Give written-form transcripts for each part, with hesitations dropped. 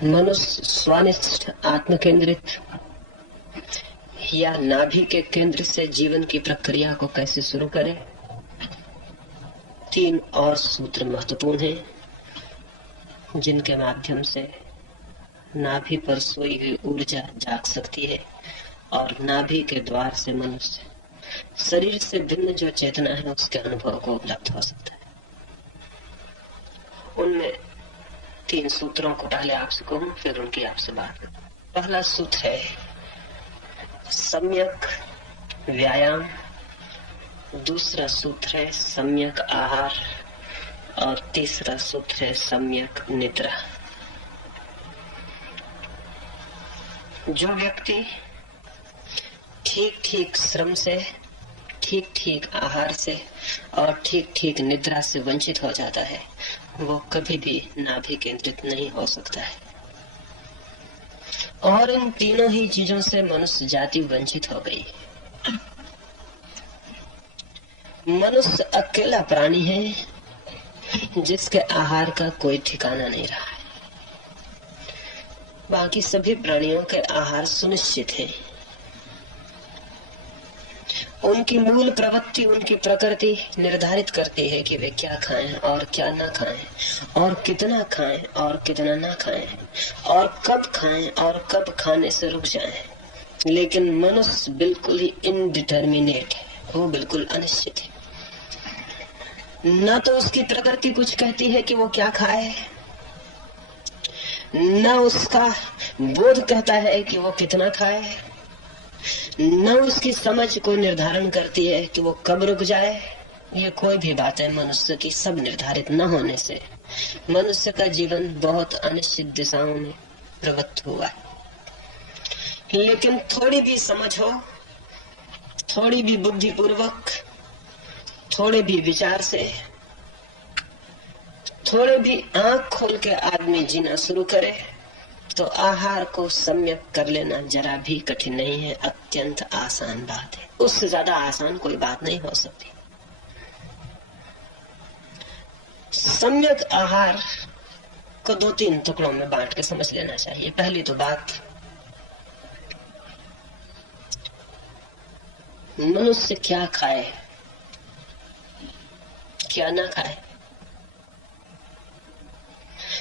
मनुष्य स्वनिष्ठ आत्म केंद्रित या नाभि के केंद्र से जीवन की प्रक्रिया को कैसे शुरू करे। 3 और सूत्र महत्वपूर्ण हैं जिनके माध्यम से नाभि पर सोई हुई ऊर्जा जाग सकती है और नाभि के द्वार से मनुष्य शरीर से भिन्न जो चेतना है उसके अनुभव को उपलब्ध हो सकता है। उनमें 3 सूत्रों को पहले आपसे कहूं, फिर उनकी आपसे बात करूं। पहला सूत्र है सम्यक व्यायाम, दूसरा सूत्र है सम्यक आहार और तीसरा सूत्र है सम्यक निद्रा। जो व्यक्ति ठीक ठीक श्रम से, ठीक ठीक आहार से और ठीक ठीक निद्रा से वंचित हो जाता है वो कभी भी नाभि केंद्रित नहीं हो सकता है। और इन तीनों ही चीजों से मनुष्य जाति वंचित हो गई। मनुष्य अकेला प्राणी है जिसके आहार का कोई ठिकाना नहीं रहा है। बाकी सभी प्राणियों के आहार सुनिश्चित है। उनकी मूल प्रवृत्ति, उनकी प्रकृति निर्धारित करती है कि वे क्या खाएं और क्या ना खाएं, और कितना खाएं और कितना ना खाएं, और कब खाएं और कब खाने से रुक जाएं। लेकिन मनुष्य बिल्कुल ही इनडिटर्मिनेट है, वो बिल्कुल अनिश्चित है। न तो उसकी प्रकृति कुछ कहती है कि वो क्या खाए, न उसका बोध कहता है कि वो कितना खाए, न उसकी समझ को निर्धारण करती है कि वो कब रुक जाए। ये कोई भी बात है मनुष्य की, सब निर्धारित न होने से मनुष्य का जीवन बहुत अनिश्चित दिशाओं में प्रवृत्त हुआ है। लेकिन थोड़ी भी समझ हो, थोड़ी भी बुद्धिपूर्वक, थोड़े भी विचार से, थोड़े भी आंख खोल के आदमी जीना शुरू करे तो आहार को सम्यक कर लेना जरा भी कठिन नहीं है, अत्यंत आसान बात है। उससे ज्यादा आसान कोई बात नहीं हो सकती। सम्यक आहार को 2-3 टुकड़ों में बांट के समझ लेना चाहिए। पहली तो बात, मनुष्य क्या खाए क्या ना खाए।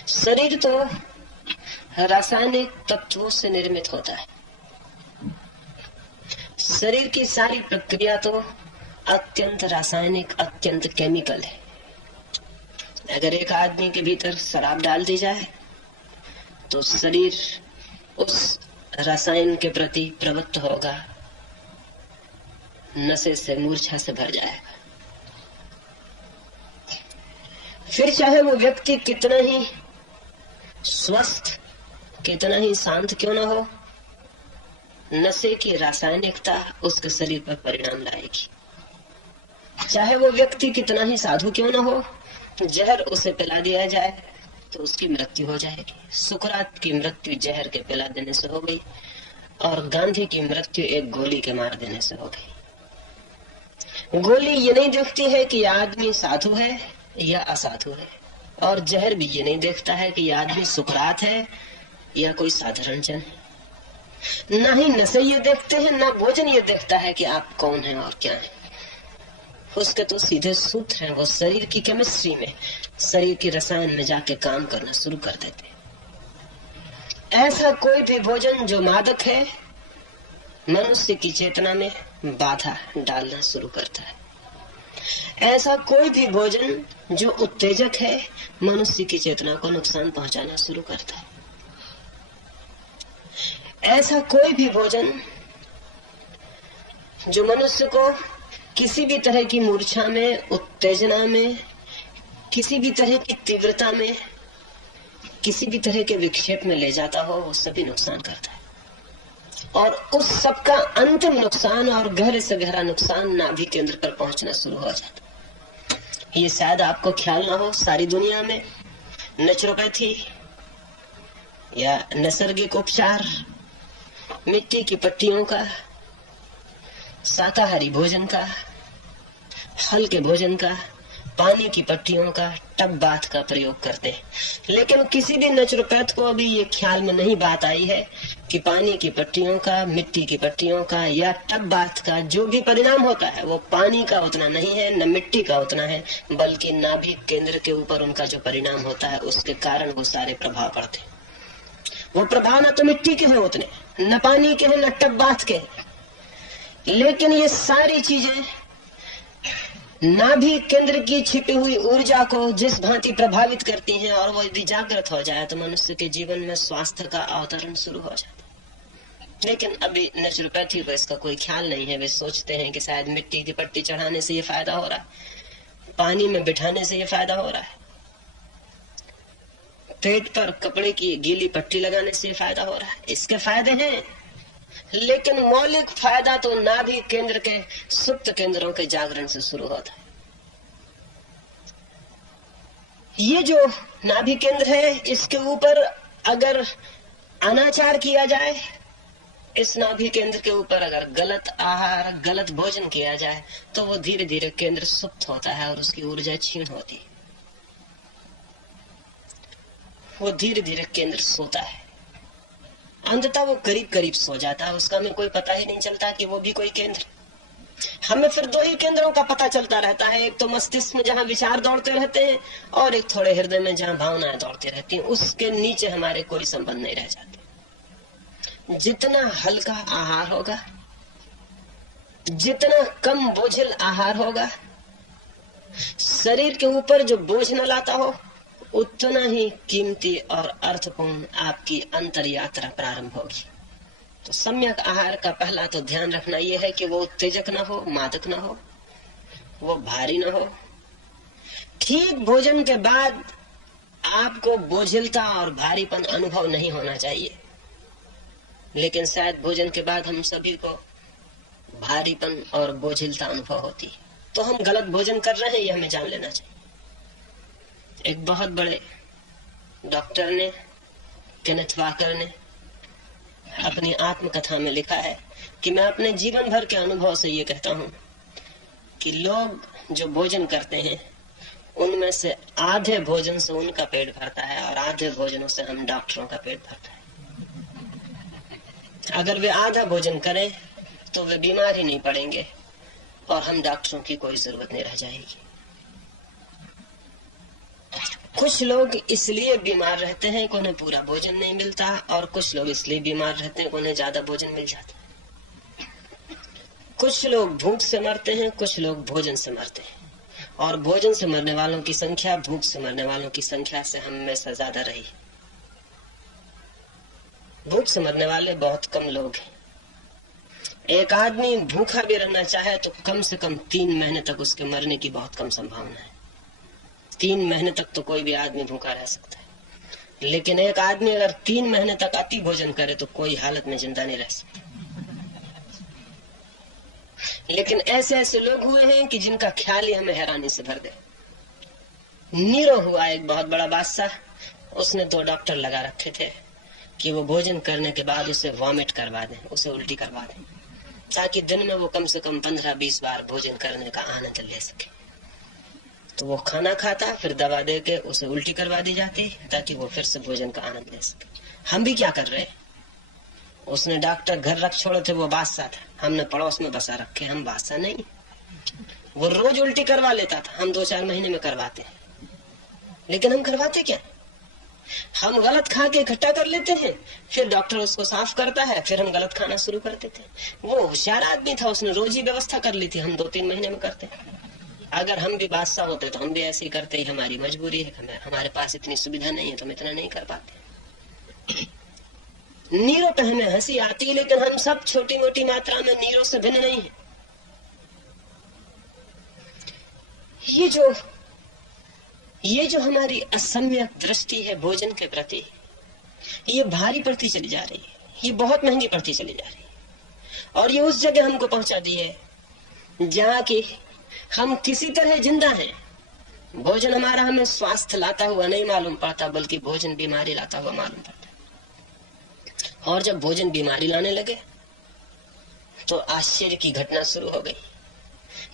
शरीर तो रासायनिक तत्वों से निर्मित होता है। शरीर की सारी प्रक्रिया तो अत्यंत रासायनिक, अत्यंत केमिकल है। अगर एक आदमी के भीतर शराब डाल दी जाए तो शरीर उस रसायन के प्रति प्रवृत्त होगा, नशे से, मूर्छा से भर जाएगा। फिर चाहे वो व्यक्ति कितना ही स्वस्थ, कितना ही शांत क्यों न हो, नशे की रासायनिकता उसके शरीर पर परिणाम लाएगी। चाहे वो व्यक्ति कितना ही साधु क्यों न हो, जहर उसे पिला दिया जाए तो उसकी मृत्यु हो जाएगी। सुकरात की मृत्यु जहर के पिला देने से हो गई और गांधी की मृत्यु एक गोली के मार देने से हो गई। गोली ये नहीं देखती है कि यह आदमी साधु है या असाधु है, और जहर भी ये नहीं देखता है कि यह आदमी सुकरात है या कोई साधारण जन है। ना ही नशे ये देखते हैं, ना भोजन ये देखता है कि आप कौन हैं और क्या हैं। उसके तो सीधे सूत्र हैं, वो शरीर की केमिस्ट्री में, शरीर की रसायन में जाके काम करना शुरू कर देते। ऐसा कोई भी भोजन जो मादक है मनुष्य की चेतना में बाधा डालना शुरू करता है। ऐसा कोई भी भोजन जो उत्तेजक है मनुष्य की चेतना को नुकसान पहुंचाना शुरू करता है। ऐसा कोई भी भोजन जो मनुष्य को किसी भी तरह की मूर्छा में, उत्तेजना में, किसी भी तरह की तीव्रता में, किसी भी तरह के विक्षेप में ले जाता हो, वो सभी नुकसान करता है। और उस सबका अंतिम नुकसान और गहरे से गहरा नुकसान नाभि केंद्र पर पहुंचना शुरू हो जाता है। ये शायद आपको ख्याल ना हो, सारी दुनिया में नेचुरोपैथी या नैसर्गिक उपचार, मिट्टी की पट्टियों का, शाकाहारी भोजन का, हल्के भोजन का, पानी की पट्टियों का, टब बाथ का प्रयोग करते हैं। लेकिन किसी भी नेचुरोपैथ को अभी ये ख्याल में नहीं बात आई है कि पानी की पट्टियों का, मिट्टी की पट्टियों का या टब बाथ का जो भी परिणाम होता है वो पानी का उतना नहीं है, न मिट्टी का उतना है, बल्कि नाभिक केंद्र के ऊपर उनका जो परिणाम होता है उसके कारण वो सारे प्रभाव पड़ते हैं। वो प्रभाव न तो मिट्टी के हैं उतने, न पानी के हैं, न टब बाथ के हैं, लेकिन ये सारी चीजें नाभि केंद्र की छिपी हुई ऊर्जा को जिस भांति प्रभावित करती हैं, और वो यदि जागृत हो जाए तो मनुष्य के जीवन में स्वास्थ्य का अवतरण शुरू हो जाता है। लेकिन अभी नेचुरोपैथी को इसका कोई ख्याल नहीं है। वे सोचते हैं कि शायद मिट्टी की पट्टी चढ़ाने से ये फायदा हो रहा है, पानी में बिठाने से ये फायदा हो रहा है, पेट पर कपड़े की गीली पट्टी लगाने से ये फायदा हो रहा है। इसके फायदे हैं, लेकिन मौलिक फायदा तो नाभि केंद्र के सुप्त केंद्रों के जागरण से शुरू होता है। ये जो नाभि केंद्र है, इसके ऊपर अगर अनाचार किया जाए, इस नाभि केंद्र के ऊपर अगर गलत आहार, गलत भोजन किया जाए, तो वो धीरे धीरे केंद्र सुप्त होता है और उसकी ऊर्जा क्षीण होती है। वो धीरे धीरे केंद्र सोता है, अंततः वो करीब करीब सो जाता है, उसका हमें कोई पता ही नहीं चलता कि वो भी कोई केंद्र। हमें फिर दो ही केंद्रों का पता चलता रहता है, एक तो मस्तिष्क में जहां विचार दौड़ते रहते हैं, और एक थोड़े हृदय में जहां भावनाएं दौड़ती रहती हैं। उसके नीचे हमारे कोई संबंध नहीं रह जाते। जितना हल्का आहार होगा, जितना कम बोझिल आहार होगा, शरीर के ऊपर जो बोझ न लाता हो, उतना ही कीमती और अर्थपूर्ण आपकी अंतर यात्रा प्रारंभ होगी। तो सम्यक आहार का पहला तो ध्यान रखना यह है कि वो उत्तेजक न हो, मादक न हो, वो भारी न हो। ठीक भोजन के बाद आपको बोझिलता और भारीपन अनुभव नहीं होना चाहिए, लेकिन शायद भोजन के बाद हम सभी को भारीपन और बोझिलता अनुभव होती है। तो हम गलत भोजन कर रहे हैं, यह हमें जान लेना चाहिए। एक बहुत बड़े डॉक्टर ने, केनेथ वाकर ने अपनी आत्मकथा में लिखा है कि मैं अपने जीवन भर के अनुभव से ये कहता हूं कि लोग जो भोजन करते हैं उनमें से आधे भोजन से उनका पेट भरता है और आधे भोजनों से हम डॉक्टरों का पेट भरता है। अगर वे आधा भोजन करें तो वे बीमार ही नहीं पड़ेंगे और हम डॉक्टरों की कोई जरूरत नहीं रह जाएगी। कुछ लोग इसलिए बीमार रहते हैं कि उन्हें पूरा भोजन नहीं मिलता, और कुछ लोग इसलिए बीमार रहते हैं कि उन्हें ज्यादा भोजन मिल जाता है। कुछ लोग भूख से मरते हैं, कुछ लोग भोजन से मरते हैं, और भोजन से मरने वालों की संख्या भूख से मरने वालों की संख्या से हमेशा ज्यादा रही। भूख से मरने वाले बहुत कम लोग हैं। एक आदमी भूखा भी रहना चाहे तो कम से कम 3 महीने तक उसके मरने की बहुत कम संभावना है। 3 महीने तक तो कोई भी आदमी भूखा रह सकता है, लेकिन एक आदमी अगर 3 महीने तक अति भोजन करे तो कोई हालत में जिंदा नहीं रह सकता। लेकिन ऐसे ऐसे लोग हुए हैं कि जिनका ख्याल ही हमें हैरानी से भर दे। नीरो हुआ एक बहुत बड़ा बादशाह, उसने 2 डॉक्टर लगा रखे थे कि वो भोजन करने के बाद उसे वॉमिट करवा दें, उसे उल्टी करवा दें, ताकि दिन में वो कम से कम 15-20 बार भोजन करने का आनंद ले सके। तो वो खाना खाता, फिर दवा देके उसे उल्टी करवा दी जाती ताकि वो फिर से भोजन का आनंद ले सके। हम भी क्या कर रहे हैं? उसने डॉक्टर घर रख छोड़े थे, वो बादशाह था, हमने पड़ोस में बसा रखे। हम बादशाह नहीं। वो रोज उल्टी करवा लेता था, हम 2-4 महीने में करवाते। लेकिन हम करवाते क्या? हम गलत खा के इकट्ठा कर लेते हैं, फिर डॉक्टर उसको साफ करता है, फिर हम गलत खाना शुरू कर देते हैं। वो होशियार आदमी था, उसने रोज ही व्यवस्था कर ली थी, हम 2-3 महीने में करते। अगर हम भी बादशाह होते तो हम भी ऐसे ही करते। हमारी मजबूरी है, हमारे पास इतनी सुविधा नहीं है तो हम इतना नहीं कर पाते। नीरो पे हमें हंसी आती है, लेकिन हम सब छोटी मोटी मात्रा में नीरो से भिन्न नहीं है। ये जो हमारी असम्यक दृष्टि है भोजन के प्रति, ये भारी पड़ती चली जा रही है, ये बहुत महंगी पड़ती चली जा रही है। और ये उस जगह हमको पहुंचा दी है जहां की हम किसी तरह जिंदा हैं। भोजन हमारा हमें स्वास्थ्य लाता हुआ नहीं मालूम पड़ता, बल्कि भोजन बीमारी लाता हुआ मालूम पड़ता। और जब भोजन बीमारी लाने लगे तो आश्चर्य की घटना शुरू हो गई।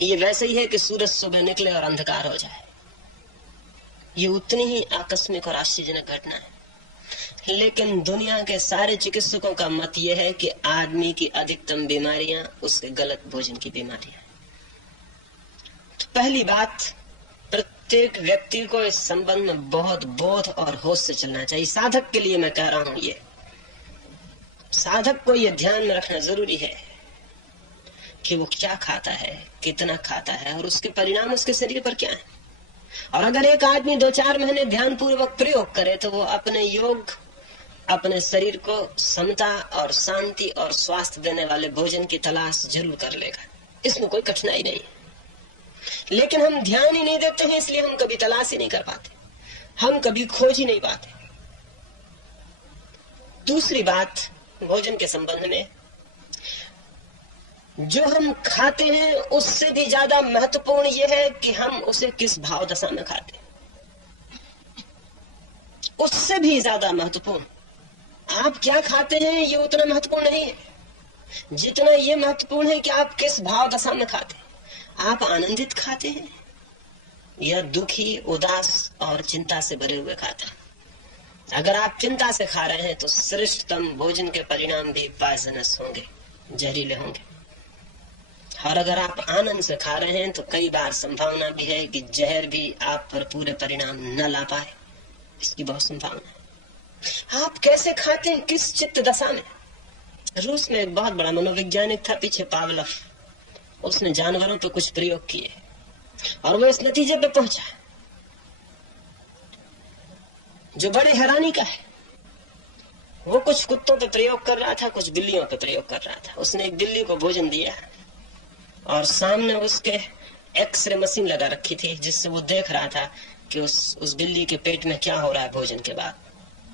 ये वैसे ही है कि सूरज सुबह निकले और अंधकार हो जाए। ये उतनी ही आकस्मिक और आश्चर्यजनक घटना है। लेकिन दुनिया के सारे चिकित्सकों का मत यह है कि आदमी की अधिकतम बीमारियां उसके गलत भोजन की बीमारियां। तो पहली बात, प्रत्येक व्यक्ति को इस संबंध में बहुत बोध और होश से चलना चाहिए। साधक के लिए मैं कह रहा हूं, ये साधक को यह ध्यान में रखना जरूरी है कि वो क्या खाता है, कितना खाता है और उसके परिणाम उसके शरीर पर क्या है। और अगर एक आदमी 2-4 महीने ध्यान पूर्वक प्रयोग करे तो वो अपने योग, अपने शरीर को समता और शांति और स्वास्थ्य देने वाले भोजन की तलाश जरूर कर लेगा। इसमें कोई कठिनाई नहीं है। लेकिन हम ध्यान ही नहीं देते हैं, इसलिए हम कभी तलाश ही नहीं कर पाते, हम कभी खोज ही नहीं पाते। दूसरी बात, भोजन के संबंध में, जो हम खाते हैं उससे भी ज्यादा महत्वपूर्ण यह है कि हम उसे किस भाव दशा में खाते हैं। उससे भी ज्यादा महत्वपूर्ण आप क्या खाते हैं, ये उतना महत्वपूर्ण नहीं है जितना ये महत्वपूर्ण है कि आप किस भाव दशा में खाते हैं। आप आनंदित खाते हैं या दुखी, उदास और चिंता से भरे हुए खाते हैं। अगर आप चिंता से खा रहे हैं तो श्रेष्ठतम भोजन के परिणाम भी पॉइजनस होंगे, जहरीले होंगे। और अगर आप आनंद से खा रहे हैं तो कई बार संभावना भी है कि जहर भी आप पर पूरे परिणाम न ला पाए, इसकी बहुत संभावना है। आप कैसे खाते हैं, किस चित्त दशा में। रूस में एक बहुत बड़ा मनोवैज्ञानिक था पीछे, पावलोव। उसने जानवरों पे कुछ प्रयोग किए और वो इस नतीजे पे पहुंचा जो बड़े हैरानी का है। वो कुछ कुत्तों पे प्रयोग कर रहा था, कुछ बिल्लियों पे प्रयोग कर रहा था। उसने एक बिल्ली को भोजन दिया और सामने उसके एक्सरे मशीन लगा रखी थी जिससे वो देख रहा था कि उस बिल्ली के पेट में क्या हो रहा है भोजन के बाद।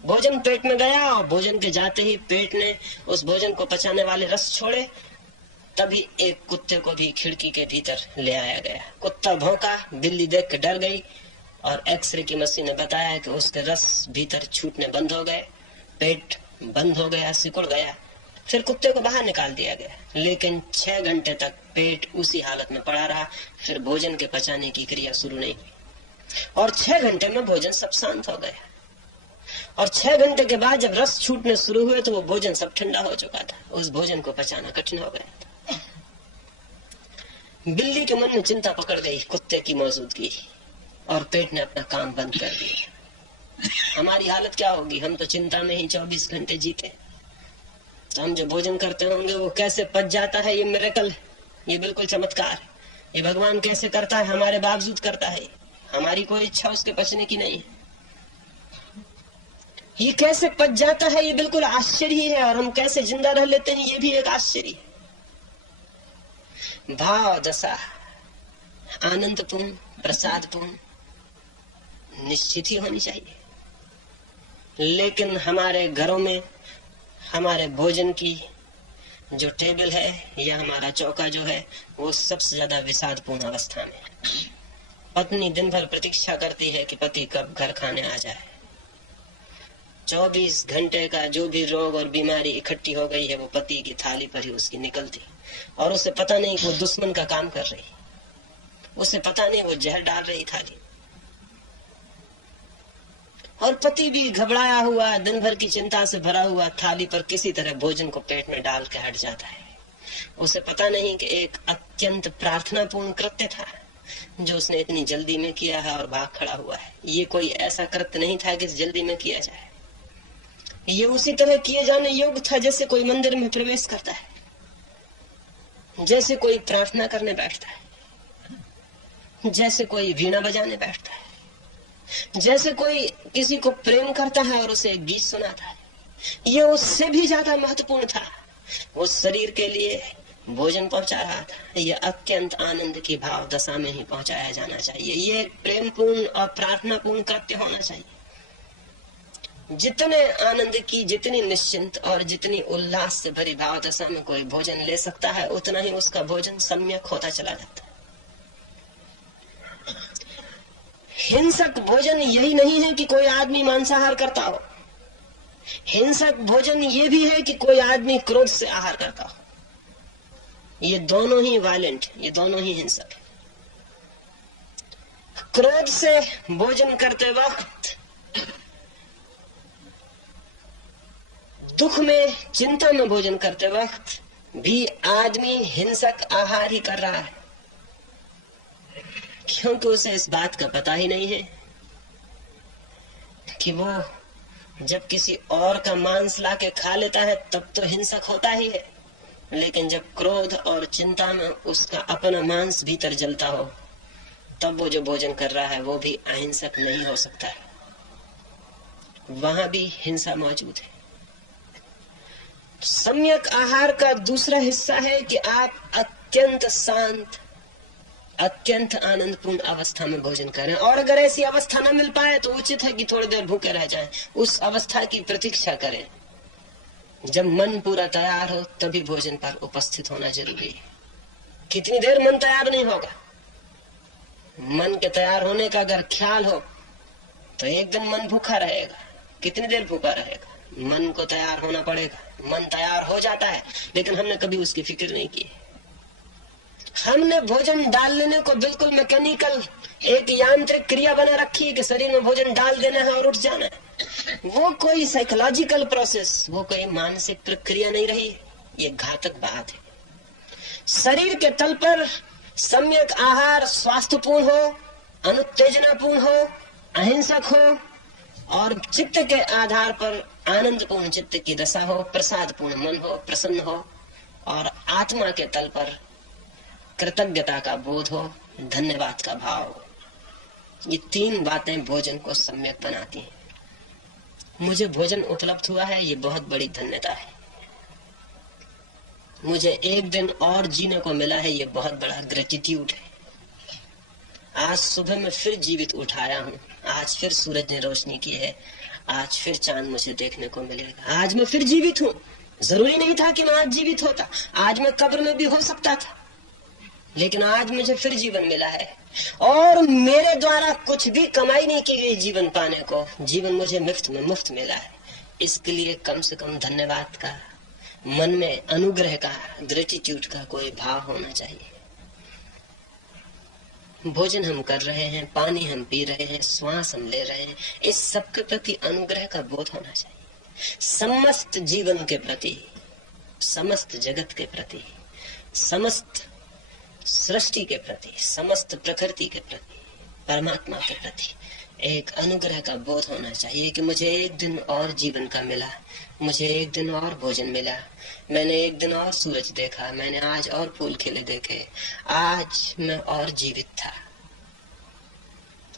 भोजन पेट में गया और भोजन के जाते ही पेट ने उस भोजन को पचाने वाले रस छोड़े, तभी एक कुत्ते को भी खिड़की के भीतर ले आया गया। कुत्ता भौंका, बिल्ली देख के डर गई और एक्सरे की मशीन ने बताया कि उसके रस भीतर छूटने बंद हो गए, पेट बंद हो गया, सिकुड़ गया। फिर कुत्ते को बाहर निकाल दिया गया, लेकिन 6 घंटे तक पेट उसी हालत में पड़ा रहा। फिर भोजन के पचाने की क्रिया शुरू नहीं हुई और 6 घंटे में भोजन सब शांत हो गया। और 6 घंटे के बाद जब रस छूटने शुरू हुए तो वो भोजन सब ठंडा हो चुका था। उस भोजन को पचाना कठिन हो गया था। बिल्ली के मन में चिंता पकड़ गई कुत्ते की मौजूदगी और पेट ने अपना काम बंद कर दिया। हमारी हालत क्या होगी, हम तो चिंता में ही 24 घंटे जीते। तो हम जो भोजन करते होंगे वो कैसे पच जाता है, ये मिरेकल, ये बिल्कुल चमत्कार। ये भगवान कैसे करता है, हमारे बावजूद करता है। हमारी कोई इच्छा उसके पचने की नहीं है। ये कैसे पच जाता है, ये बिल्कुल आश्चर्य ही है। और हम कैसे जिंदा रह लेते हैं, ये भी एक आश्चर्य है। भाव दशा आनंदपूर्ण, प्रसादपूर्ण निश्चित ही होनी चाहिए। लेकिन हमारे घरों में हमारे भोजन की जो टेबल है या हमारा चौका जो है वो सबसे ज्यादा विषादपूर्ण अवस्था में। पत्नी दिन भर प्रतीक्षा करती है कि पति कब घर खाने आ जाए। 24 घंटे का जो भी रोग और बीमारी इकट्ठी हो गई है वो पति की थाली पर ही उसकी निकलती, और उसे पता नहीं कि वो दुश्मन का काम कर रही, उसे पता नहीं वो जहर डाल रही थाली। और पति भी घबराया हुआ, दिन भर की चिंता से भरा हुआ, थाली पर किसी तरह भोजन को पेट में डाल के हट जाता है। उसे पता नहीं कि एक अत्यंत प्रार्थनापूर्ण कृत्य था जो उसने इतनी जल्दी में किया है और भाग खड़ा हुआ है। ये कोई ऐसा कृत्य नहीं था कि इस जल्दी में किया जाए। ये उसी तरह किए जाने योग्य था जैसे कोई मंदिर में प्रवेश करता है, जैसे कोई प्रार्थना करने बैठता है, जैसे कोई वीणा बजाने बैठता है, जैसे कोई किसी को प्रेम करता है और उसे एक गीत सुनाता है। ये उससे भी ज्यादा महत्वपूर्ण था। वो शरीर के लिए भोजन पहुंचा रहा था। ये अत्यंत आनंद की भाव दशा में ही पहुंचाया जाना चाहिए। ये प्रेमपूर्ण और प्रार्थनापूर्ण कृत्य होना चाहिए। जितने आनंद की, जितनी निश्चिंत और जितनी उल्लास से भरी भाव दशा में कोई भोजन ले सकता है, उतना ही उसका भोजन सम्यक होता चला जाता है। हिंसक भोजन यही नहीं है कि कोई आदमी मांसाहार करता हो। हिंसक भोजन ये भी है कि कोई आदमी क्रोध से आहार करता हो। ये दोनों ही वायलेंट, ये दोनों ही हिंसक है। क्रोध से भोजन करते वक्त, दुख में, चिंता में भोजन करते वक्त भी आदमी हिंसक आहार ही कर रहा है, क्योंकि उसे इस बात का पता ही नहीं है कि वो जब किसी और का मांस लाके खा लेता है तब तो हिंसक होता ही है, लेकिन जब क्रोध और चिंता में उसका अपना मांस भीतर जलता हो तब वो जो भोजन कर रहा है वो भी अहिंसक नहीं हो सकता है, वहां भी हिंसा मौजूद है। सम्यक आहार का दूसरा हिस्सा है कि आप अत्यंत शांत, अत्यंत आनंदपूर्ण अवस्था में भोजन करें, और अगर ऐसी अवस्था न मिल पाए तो उचित है कि थोड़ी देर भूखे रह जाएं, उस अवस्था की प्रतीक्षा करें। जब मन पूरा तैयार हो तभी भोजन पर उपस्थित होना जरूरी है। कितनी देर मन तैयार नहीं होगा, मन के तैयार होने का अगर ख्याल हो तो एक दिन मन भूखा रहेगा। कितनी देर भूखा रहेगा? मन को तैयार होना पड़ेगा। मन तैयार हो जाता है लेकिन हमने कभी उसकी फिक्र नहीं की। हमने भोजन डाल लेने को बिल्कुल मैकेनिकल, एक यांत्रिक क्रिया बना रखी है कि शरीर में भोजन डाल देना है और उठ जाना है। वो कोई साइकोलॉजिकल प्रोसेस, वो कोई मानसिक प्रक्रिया नहीं रही। ये घातक बात है। शरीर के तल पर सम्यक आहार स्वास्थ्यपूर्ण हो, अनुत्तेजनापूर्ण हो, अहिंसक हो और चित्त के आधार पर आनंदपूर्ण चित्त की दशा हो, प्रसादपूर्ण मन हो, प्रसन्न हो, और आत्मा के तल पर कृतज्ञता का बोध हो, धन्यवाद का भाव हो। ये तीन बातें भोजन को सम्यक बनाती हैं। मुझे भोजन उपलब्ध हुआ है, ये बहुत बड़ी धन्यता है। मुझे एक दिन और जीने को मिला है, ये बहुत बड़ा ग्रेटिट्यूड है। आज सुबह में फिर जीवित उठाया हूँ, आज फिर सूरज ने रोशनी की है, आज फिर चांद मुझे देखने को मिलेगा, आज मैं फिर जीवित हूँ। जरूरी नहीं था कि मैं आज जीवित होता, आज मैं कब्र में भी हो सकता था, लेकिन आज मुझे फिर जीवन मिला है। और मेरे द्वारा कुछ भी कमाई नहीं की गई जीवन पाने को, जीवन मुझे मुफ्त मिला है। इसके लिए कम से कम धन्यवाद का, मन में अनुग्रह का, ग्रेटिट्यूड का कोई भाव होना चाहिए। भोजन हम कर रहे हैं, पानी हम पी रहे हैं, श्वास हम ले रहे हैं, इस सब के प्रति अनुग्रह का बोध होना चाहिए। समस्त जीवन के प्रति, समस्त जगत के प्रति, समस्त सृष्टि के प्रति, समस्त प्रकृति के प्रति, परमात्मा के प्रति एक अनुग्रह का बोध होना चाहिए कि मुझे एक दिन और जीवन का मिला, मुझे एक दिन और भोजन मिला, मैंने एक दिन और सूरज देखा, मैंने आज और फूल खिले देखे, आज मैं और जीवित था।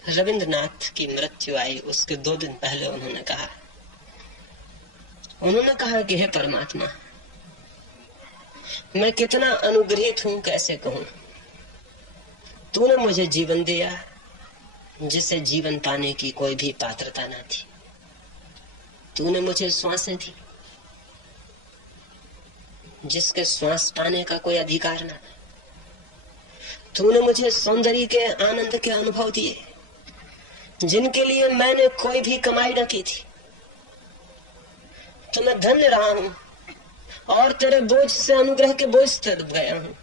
रविंद्रनाथ की मृत्यु आई, उसके 2 दिन पहले उन्होंने कहा कि हे परमात्मा, मैं कितना अनुग्रहित हूं, कैसे कहूं। तूने मुझे जीवन दिया जिसे जीवन पाने की कोई भी पात्रता न थी। तूने मुझे श्वासें दी जिसके श्वास पाने का कोई अधिकार न। तूने मुझे सौंदर्य के आनंद के अनुभव दिए जिनके लिए मैंने कोई भी कमाई न की थी। तो मैं धन्य रहा हूं और तेरे बोझ से, अनुग्रह के बोझ से डूब गया हूं।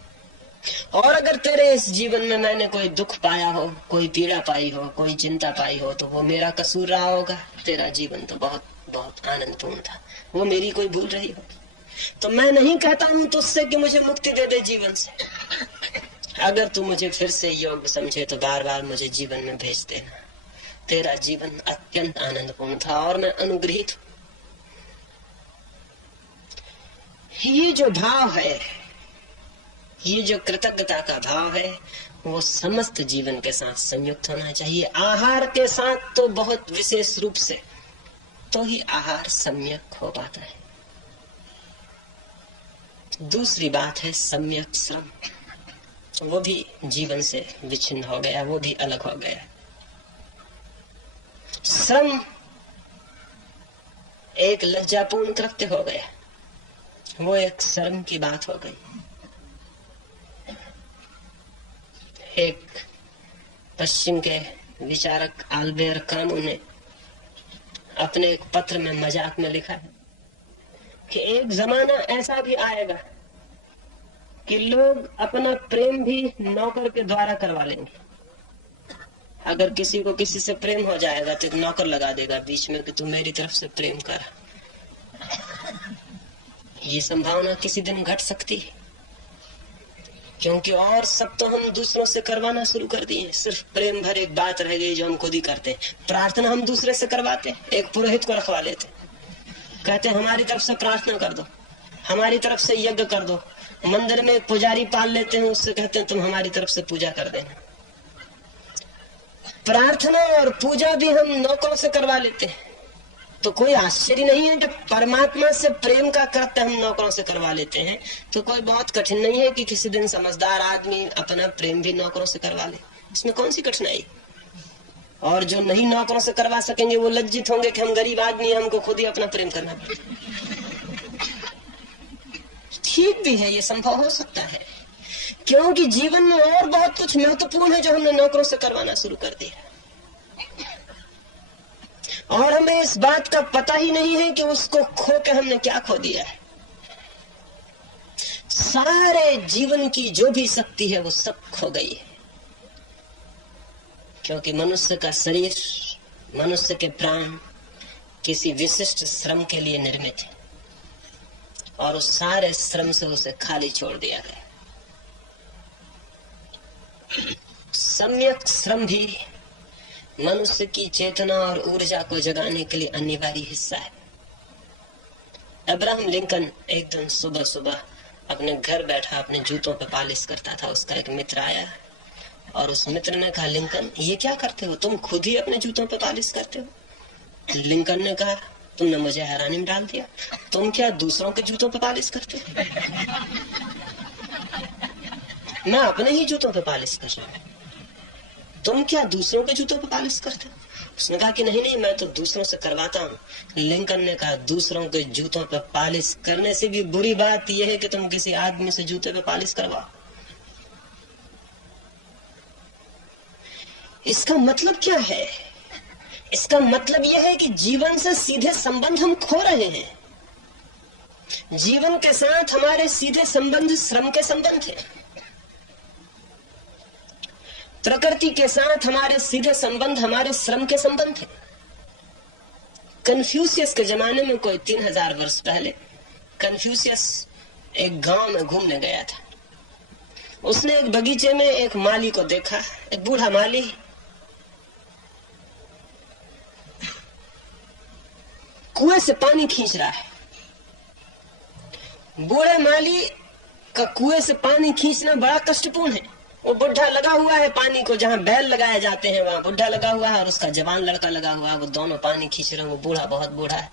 और अगर तेरे इस जीवन में मैंने कोई दुख पाया हो, कोई पीड़ा पाई हो, कोई चिंता पाई हो, तो वो मेरा कसूर रहा होगा। तेरा जीवन तो बहुत बहुत आनंदपूर्ण था, वो मेरी कोई भूल रही हो। तो मैं नहीं कहता हूं तुझसे कि मुझे मुक्ति दे दे जीवन से। अगर तू मुझे फिर से योग्य समझे तो बार बार मुझे जीवन में भेज देना। तेरा जीवन अत्यंत आनंदपूर्ण था और मैं अनुग्रहित हूं। ये जो भाव है, ये जो कृतज्ञता का भाव है, वो समस्त जीवन के साथ संयुक्त होना चाहिए। आहार के साथ तो बहुत विशेष रूप से, तो ही आहार सम्यक हो पाता है। दूसरी बात है सम्यक श्रम। वो भी जीवन से विच्छिन्न हो गया, वो भी अलग हो गया। श्रम एक लज्जापूर्ण कृत्य हो गया, वो एक शर्म की बात हो गई। एक पश्चिम के विचारक आल्बेर कामू ने अपने एक पत्र में मजाक में लिखा है कि एक जमाना ऐसा भी आएगा कि लोग अपना प्रेम भी नौकर के द्वारा करवा लेंगे। अगर किसी को किसी से प्रेम हो जाएगा तो एक नौकर लगा देगा बीच में कि तू मेरी तरफ से प्रेम कर। ये संभावना किसी दिन घट सकती है, क्योंकि और सब तो हम दूसरों से करवाना शुरू कर दिए। सिर्फ प्रेम भर एक बात रह गई जो हम खुद ही करते हैं। प्रार्थना हम दूसरे से करवाते, एक पुरोहित को रखवा लेते, कहते हमारी तरफ से प्रार्थना कर दो, हमारी तरफ से यज्ञ कर दो। मंदिर में एक पुजारी पाल लेते हैं, उससे कहते हैं तुम हमारी तरफ से पूजा कर देना। प्रार्थना और पूजा भी हम नौकरों से करवा लेते हैं। तो कोई आश्चर्य नहीं है जब परमात्मा से प्रेम का कर्तव्य हम नौकरों से करवा लेते हैं, तो कोई बहुत कठिन नहीं है कि किसी दिन समझदार आदमी अपना प्रेम भी नौकरों से करवा ले। इसमें कौन सी कठिनाई? और जो नहीं नौकरों से करवा सकेंगे वो लज्जित होंगे कि हम गरीब आदमी, हमको खुद ही अपना प्रेम करना पड़ेगा। ठीक भी है, ये संभव हो सकता है, क्योंकि जीवन में और बहुत कुछ महत्वपूर्ण है जो हमने नौकरों से करवाना शुरू कर दिया, और हमें इस बात का पता ही नहीं है कि उसको खो के हमने क्या खो दिया है। सारे जीवन की जो भी शक्ति है वो सब खो गई है, क्योंकि मनुष्य का शरीर, मनुष्य के प्राण किसी विशिष्ट श्रम के लिए निर्मित है, और उस सारे श्रम से उसे खाली छोड़ दिया गया। सम्यक श्रम भी मनुष्य की चेतना और ऊर्जा को जगाने के लिए अनिवार्य हिस्सा है। अब्राहम लिंकन एक दिन सुबह सुबह अपने घर बैठा अपने जूतों पे पॉलिश करता था। उसका एक मित्र आया और उस मित्र ने कहा, लिंकन ये क्या करते हो, तुम खुद ही अपने जूतों पे पॉलिश करते हो? लिंकन ने कहा, तुमने मुझे हैरानी में डाल दिया, तुम क्या दूसरों के जूतों पे पॉलिश करते हो? मैं अपने ही जूतों पे पॉलिश कर रहा हूं, तुम क्या दूसरों के जूतों पे पॉलिश करते हो? उसने कहा कि नहीं नहीं, मैं तो दूसरों से करवाता हूँ। लिंकन ने कहा, दूसरों के जूतों पे पॉलिश करने से भी बुरी बात यह है कि तुम किसी आदमी से जूते पे पॉलिश करवाओ। इसका मतलब क्या है? इसका मतलब यह है कि जीवन से सीधे संबंध हम खो रहे हैं। जीवन के साथ हमारे सीधे संबंध श्रम के संबंध है। प्रकृति के साथ हमारे सीधे संबंध हमारे श्रम के संबंध है। कन्फ्यूशियस के जमाने में, कोई 3000 वर्ष पहले, कन्फ्यूशियस एक गांव में घूमने गया था। उसने एक बगीचे में एक माली को देखा, एक बूढ़ा माली कुएं से पानी खींच रहा है। बूढ़े माली का कुएं से पानी खींचना बड़ा कष्टपूर्ण है। वो बुढ़ा लगा हुआ है पानी को, जहां बैल लगाए जाते हैं वहां बुढ़ा लगा हुआ है और उसका जवान लड़का लगा हुआ है, वो दोनों पानी खींच रहे हैं। वो बूढ़ा बहुत बूढ़ा है।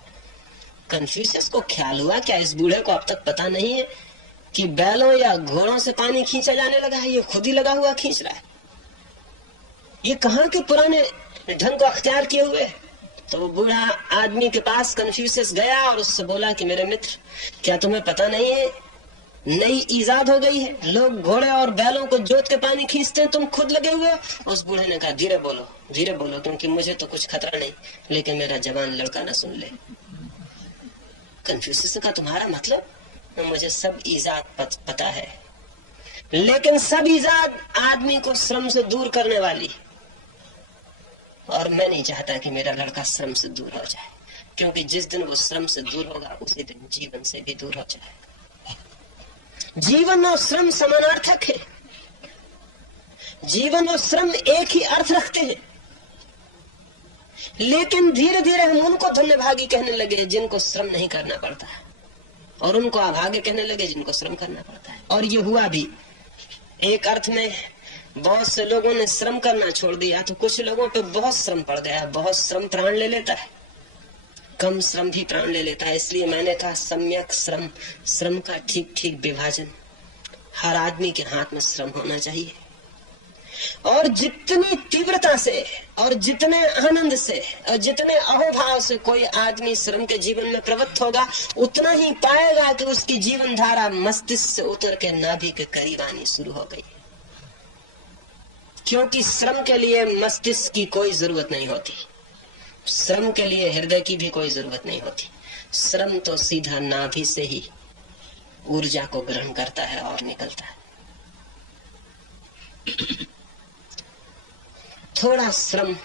कन्फ्यूशियस को ख्याल हुआ, क्या इस बूढ़े को अब तक पता नहीं है कि बैलों या घोड़ों से पानी खींचा जाने लगा है? ये खुद ही लगा हुआ खींच रहा है। ये कहां के पुराने ढंग को अख्तियार किए हुए है? तो वो बूढ़ा आदमी के पास कन्फ्यूशियस गया और उससे बोला कि मेरे मित्र, क्या तुम्हें पता नहीं है, नई इजाद हो गई है, लोग घोड़े और बैलों को जोत के पानी खींचते हैं, तुम खुद लगे हुए हो। उस बूढ़े ने कहा, धीरे बोलो, क्योंकि मुझे तो कुछ खतरा नहीं, लेकिन मेरा जवान लड़का ना सुन ले। कन्फ्यूशियस का तुम्हारा मतलब? मुझे सब इजाद पता है, लेकिन सब इजाद आदमी को श्रम से दूर करने वाली, और मैं नहीं चाहता कि मेरा लड़का श्रम से दूर हो जाए, क्योंकि जिस दिन वो श्रम से दूर होगा उसी दिन जीवन से भी दूर हो जाएगा। जीवन और श्रम समानार्थक है। जीवन और श्रम एक ही अर्थ रखते हैं, लेकिन धीरे धीरे हम उनको धन्यभागी कहने लगे जिनको श्रम नहीं करना पड़ता है, और उनको अभागे कहने लगे जिनको श्रम करना पड़ता है। और ये हुआ भी। एक अर्थ में बहुत से लोगों ने श्रम करना छोड़ दिया, तो कुछ लोगों पे बहुत श्रम पड़ गया। बहुत श्रम प्राण ले लेता है, कम श्रम भी प्राण ले लेता है। इसलिए मैंने कहा, सम्यक श्रम, श्रम का ठीक ठीक विभाजन। हर आदमी के हाथ में श्रम होना चाहिए, और जितनी तीव्रता से और जितने आनंद से और जितने अहोभाव से कोई आदमी श्रम के जीवन में प्रवृत्त होगा, उतना ही पाएगा कि उसकी जीवन धारा मस्तिष्क से उतर के नाभि के करीब आनी शुरू हो गई। क्योंकि श्रम के लिए मस्तिष्क की कोई जरूरत नहीं होती, श्रम के लिए हृदय की भी कोई जरूरत नहीं होती। श्रम तो सीधा नाभि से ही ऊर्जा को ग्रहण करता है और निकलता है। थोड़ा श्रम,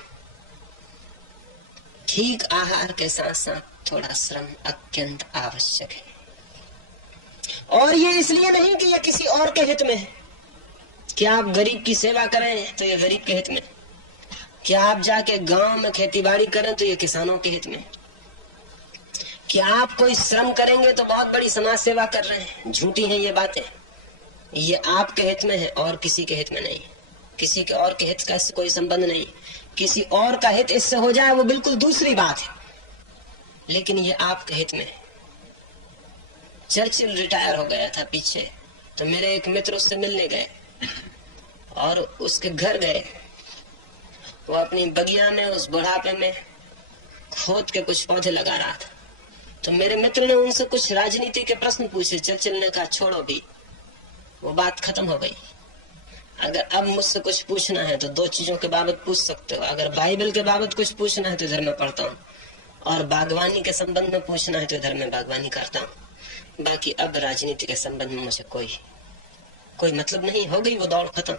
ठीक आहार के साथ साथ थोड़ा श्रम अत्यंत आवश्यक है। और ये इसलिए नहीं कि ये किसी और के हित में है। क्या आप गरीब की सेवा करें तो ये गरीब के हित में, क्या आप जाके गांव में खेतीबाड़ी करें तो ये किसानों के हित में, क्या आप कोई श्रम करेंगे तो बहुत बड़ी समाज सेवा कर रहे हैं। झूठी हैं ये बातें। ये आपके हित में है और किसी के हित में नहीं। किसी के और के हित का इससे कोई संबंध नहीं। किसी और का हित इससे हो जाए वो बिल्कुल दूसरी बात है, लेकिन ये आपके हित में है। चर्चिल रिटायर हो गया था पीछे, तो मेरे एक मित्र उससे मिलने गए और उसके घर गए। वो अपनी बगिया में उस बुढ़ापे में खोद के कुछ पौधे लगा रहा था। तो मेरे मित्र ने उनसे कुछ राजनीति के प्रश्न पूछे। चर्चिल ने कहा छोड़ो भी, वो बात खत्म हो गई। अगर अब मुझसे कुछ पूछना है तो दो चीजों के बाबत पूछ सकते हो। अगर बाइबल के बाबत कुछ पूछना है तो इधर मैं पढ़ता हूँ, और बागवानी के संबंध में पूछना है तो इधर मैं बागवानी करता हूँ। बाकी अब राजनीति के संबंध में मुझे कोई मतलब नहीं। हो गई वो दौड़ खत्म।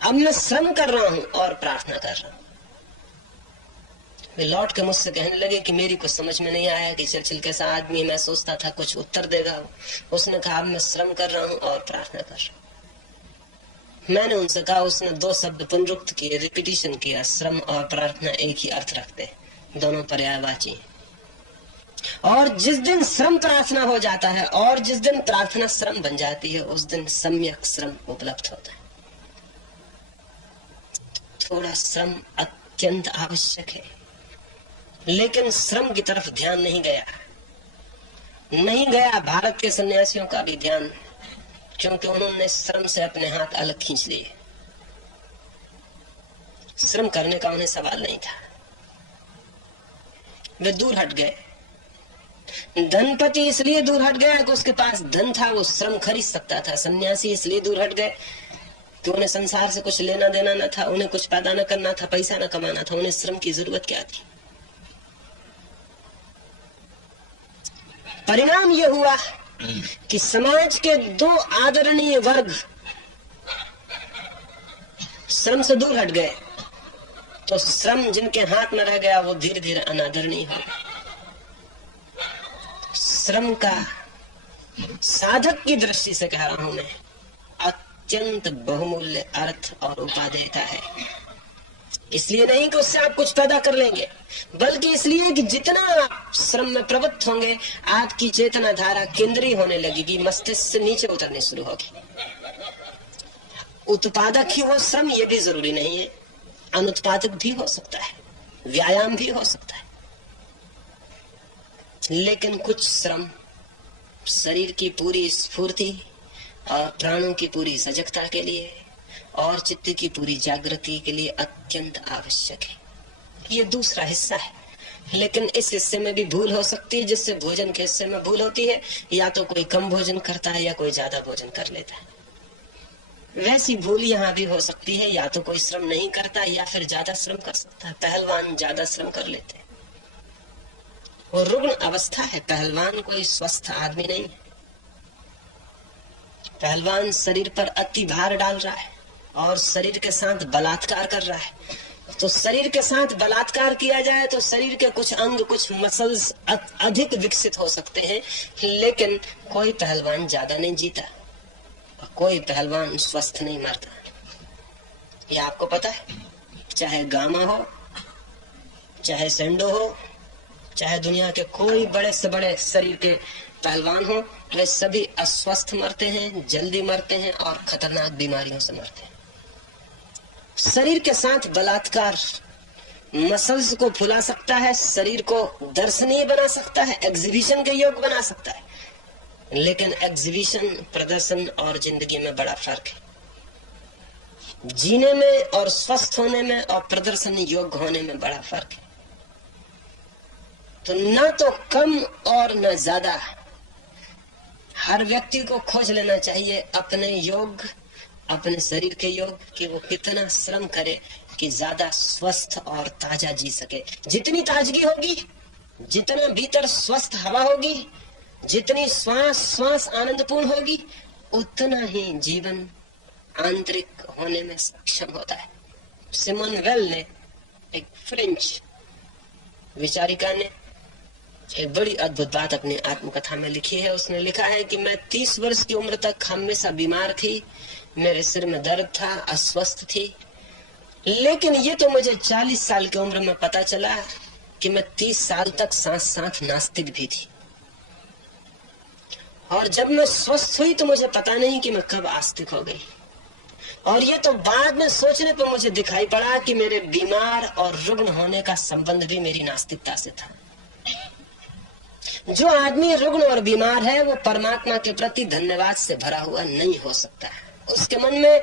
अब मैं श्रम कर रहा हूँ और प्रार्थना कर रहा हूँ। वे लौट के मुझसे कहने लगे कि मेरी कुछ समझ में नहीं आया कि चर्चिल कैसा आदमी, मैं सोचता था कुछ उत्तर देगा। उसने कहा अब मैं श्रम कर रहा हूँ और प्रार्थना कर रहा हूँ। मैंने उनसे कहा, उसने दो शब्द पुनरुक्त किए, रिपीटिशन किया। श्रम और प्रार्थना एक ही अर्थ रखते हैं, दोनों पर्यायवाची। और जिस दिन श्रम प्रार्थना हो जाता है और जिस दिन प्रार्थना श्रम बन जाती है, उस दिन सम्यक श्रम उपलब्ध होता है। थोड़ा श्रम अत्यंत आवश्यक है, लेकिन श्रम की तरफ ध्यान नहीं गया भारत के सन्यासियों का भी ध्यान, क्योंकि उन्होंने श्रम से अपने हाथ अलग खींच लिए। श्रम करने का उन्हें सवाल नहीं था, वे दूर हट गए। धनपति इसलिए दूर हट गया कि उसके पास धन था, वो श्रम खरीद सकता था। सन्यासी इसलिए दूर हट गए कि उन्हें संसार से कुछ लेना देना न था, उन्हें कुछ पैदा न करना था, पैसा न कमाना था, उन्हें श्रम की जरूरत क्या थी। परिणाम यह हुआ कि समाज के दो आदरणीय वर्ग श्रम से दूर हट गए, तो श्रम जिनके हाथ में रह गया वो धीरे धीरे अनादरणीय हो गया। श्रम का साधक की दृष्टि से कह रहा हूं मैं, अत्यंत बहुमूल्य अर्थ और उपादेयता है। इसलिए नहीं कि उससे आप कुछ पैदा कर लेंगे, बल्कि इसलिए कि जितना आप श्रम में प्रवृत्त होंगे, आपकी चेतना धारा केंद्रीय होने लगेगी, मस्तिष्क से नीचे उतरनी शुरू होगी। उत्पादक ही हो श्रम, ये भी जरूरी नहीं है, अनुत्पादक भी हो सकता है, व्यायाम भी हो सकता है। लेकिन कुछ श्रम शरीर की पूरी स्फूर्ति और प्राणों की पूरी सजगता के लिए और चित्त की पूरी जागृति के लिए अत्यंत आवश्यक है। ये दूसरा हिस्सा है, लेकिन इस हिस्से में भी भूल हो सकती है। जिससे भोजन के हिस्से में भूल होती है, या तो कोई कम भोजन करता है या कोई ज्यादा भोजन कर लेता है। वैसी भूल यहाँ भी हो सकती है, या तो कोई श्रम नहीं करता या फिर ज्यादा श्रम कर सकता है। पहलवान ज्यादा श्रम कर लेते हैं, वो रुग्ण अवस्था है। पहलवान कोई स्वस्थ आदमी नहीं है। पहलवान शरीर पर अति भार डाल रहा है और शरीर के साथ बलात्कार कर रहा है। तो शरीर के साथ बलात्कार किया जाए तो शरीर के कुछ अंग, कुछ मसल्स अधिक विकसित हो सकते हैं, लेकिन कोई पहलवान ज्यादा नहीं जीता, कोई पहलवान स्वस्थ नहीं मरता। ये आपको पता है। चाहे गामा हो, चाहे सेंडो हो, चाहे दुनिया के कोई बड़े से बड़े शरीर के पहलवान हो, वे सभी अस्वस्थ मरते हैं, जल्दी मरते हैं और खतरनाक बीमारियों से मरते हैं। शरीर के साथ बलात्कार मसल्स को फुला सकता है, शरीर को दर्शनीय बना सकता है, एग्जीबिशन के योग्य बना सकता है, लेकिन एग्जीबिशन, प्रदर्शन और जिंदगी में बड़ा फर्क है। जीने में और स्वस्थ होने में और प्रदर्शन योग्य होने में बड़ा फर्क है। तो न तो कम और न ज्यादा, हर व्यक्ति को खोज लेना चाहिए अपने योग, अपने शरीर के योग, कि वो कितना श्रम करे कि ज्यादा स्वस्थ और ताजा जी सके। जितनी ताजगी होगी, जितना भीतर स्वस्थ हवा होगी, जितनी श्वास श्वास आनंदपूर्ण होगी, उतना ही जीवन आंतरिक होने में सक्षम होता है। सिमोन वेल ने, एक फ्रेंच विचारिका ने, एक बड़ी अद्भुत बात अपनी आत्मकथा में लिखी है। उसने लिखा है कि मैं 30 वर्ष की उम्र तक हमेशा बीमार थी, मेरे सिर में दर्द था, अस्वस्थ थी, लेकिन ये तो मुझे 40 साल की उम्र में पता चला कि मैं 30 साल तक साथ साथ नास्तिक भी थी, और जब मैं स्वस्थ हुई तो मुझे पता नहीं कि मैं कब आस्तिक हो गई। और ये तो बाद में सोचने पर मुझे दिखाई पड़ा कि मेरे बीमार और रुग्ण होने का संबंध भी मेरी नास्तिकता से था। जो आदमी रुग्ण और बीमार है वो परमात्मा के प्रति धन्यवाद से भरा हुआ नहीं हो सकता है। उसके मन में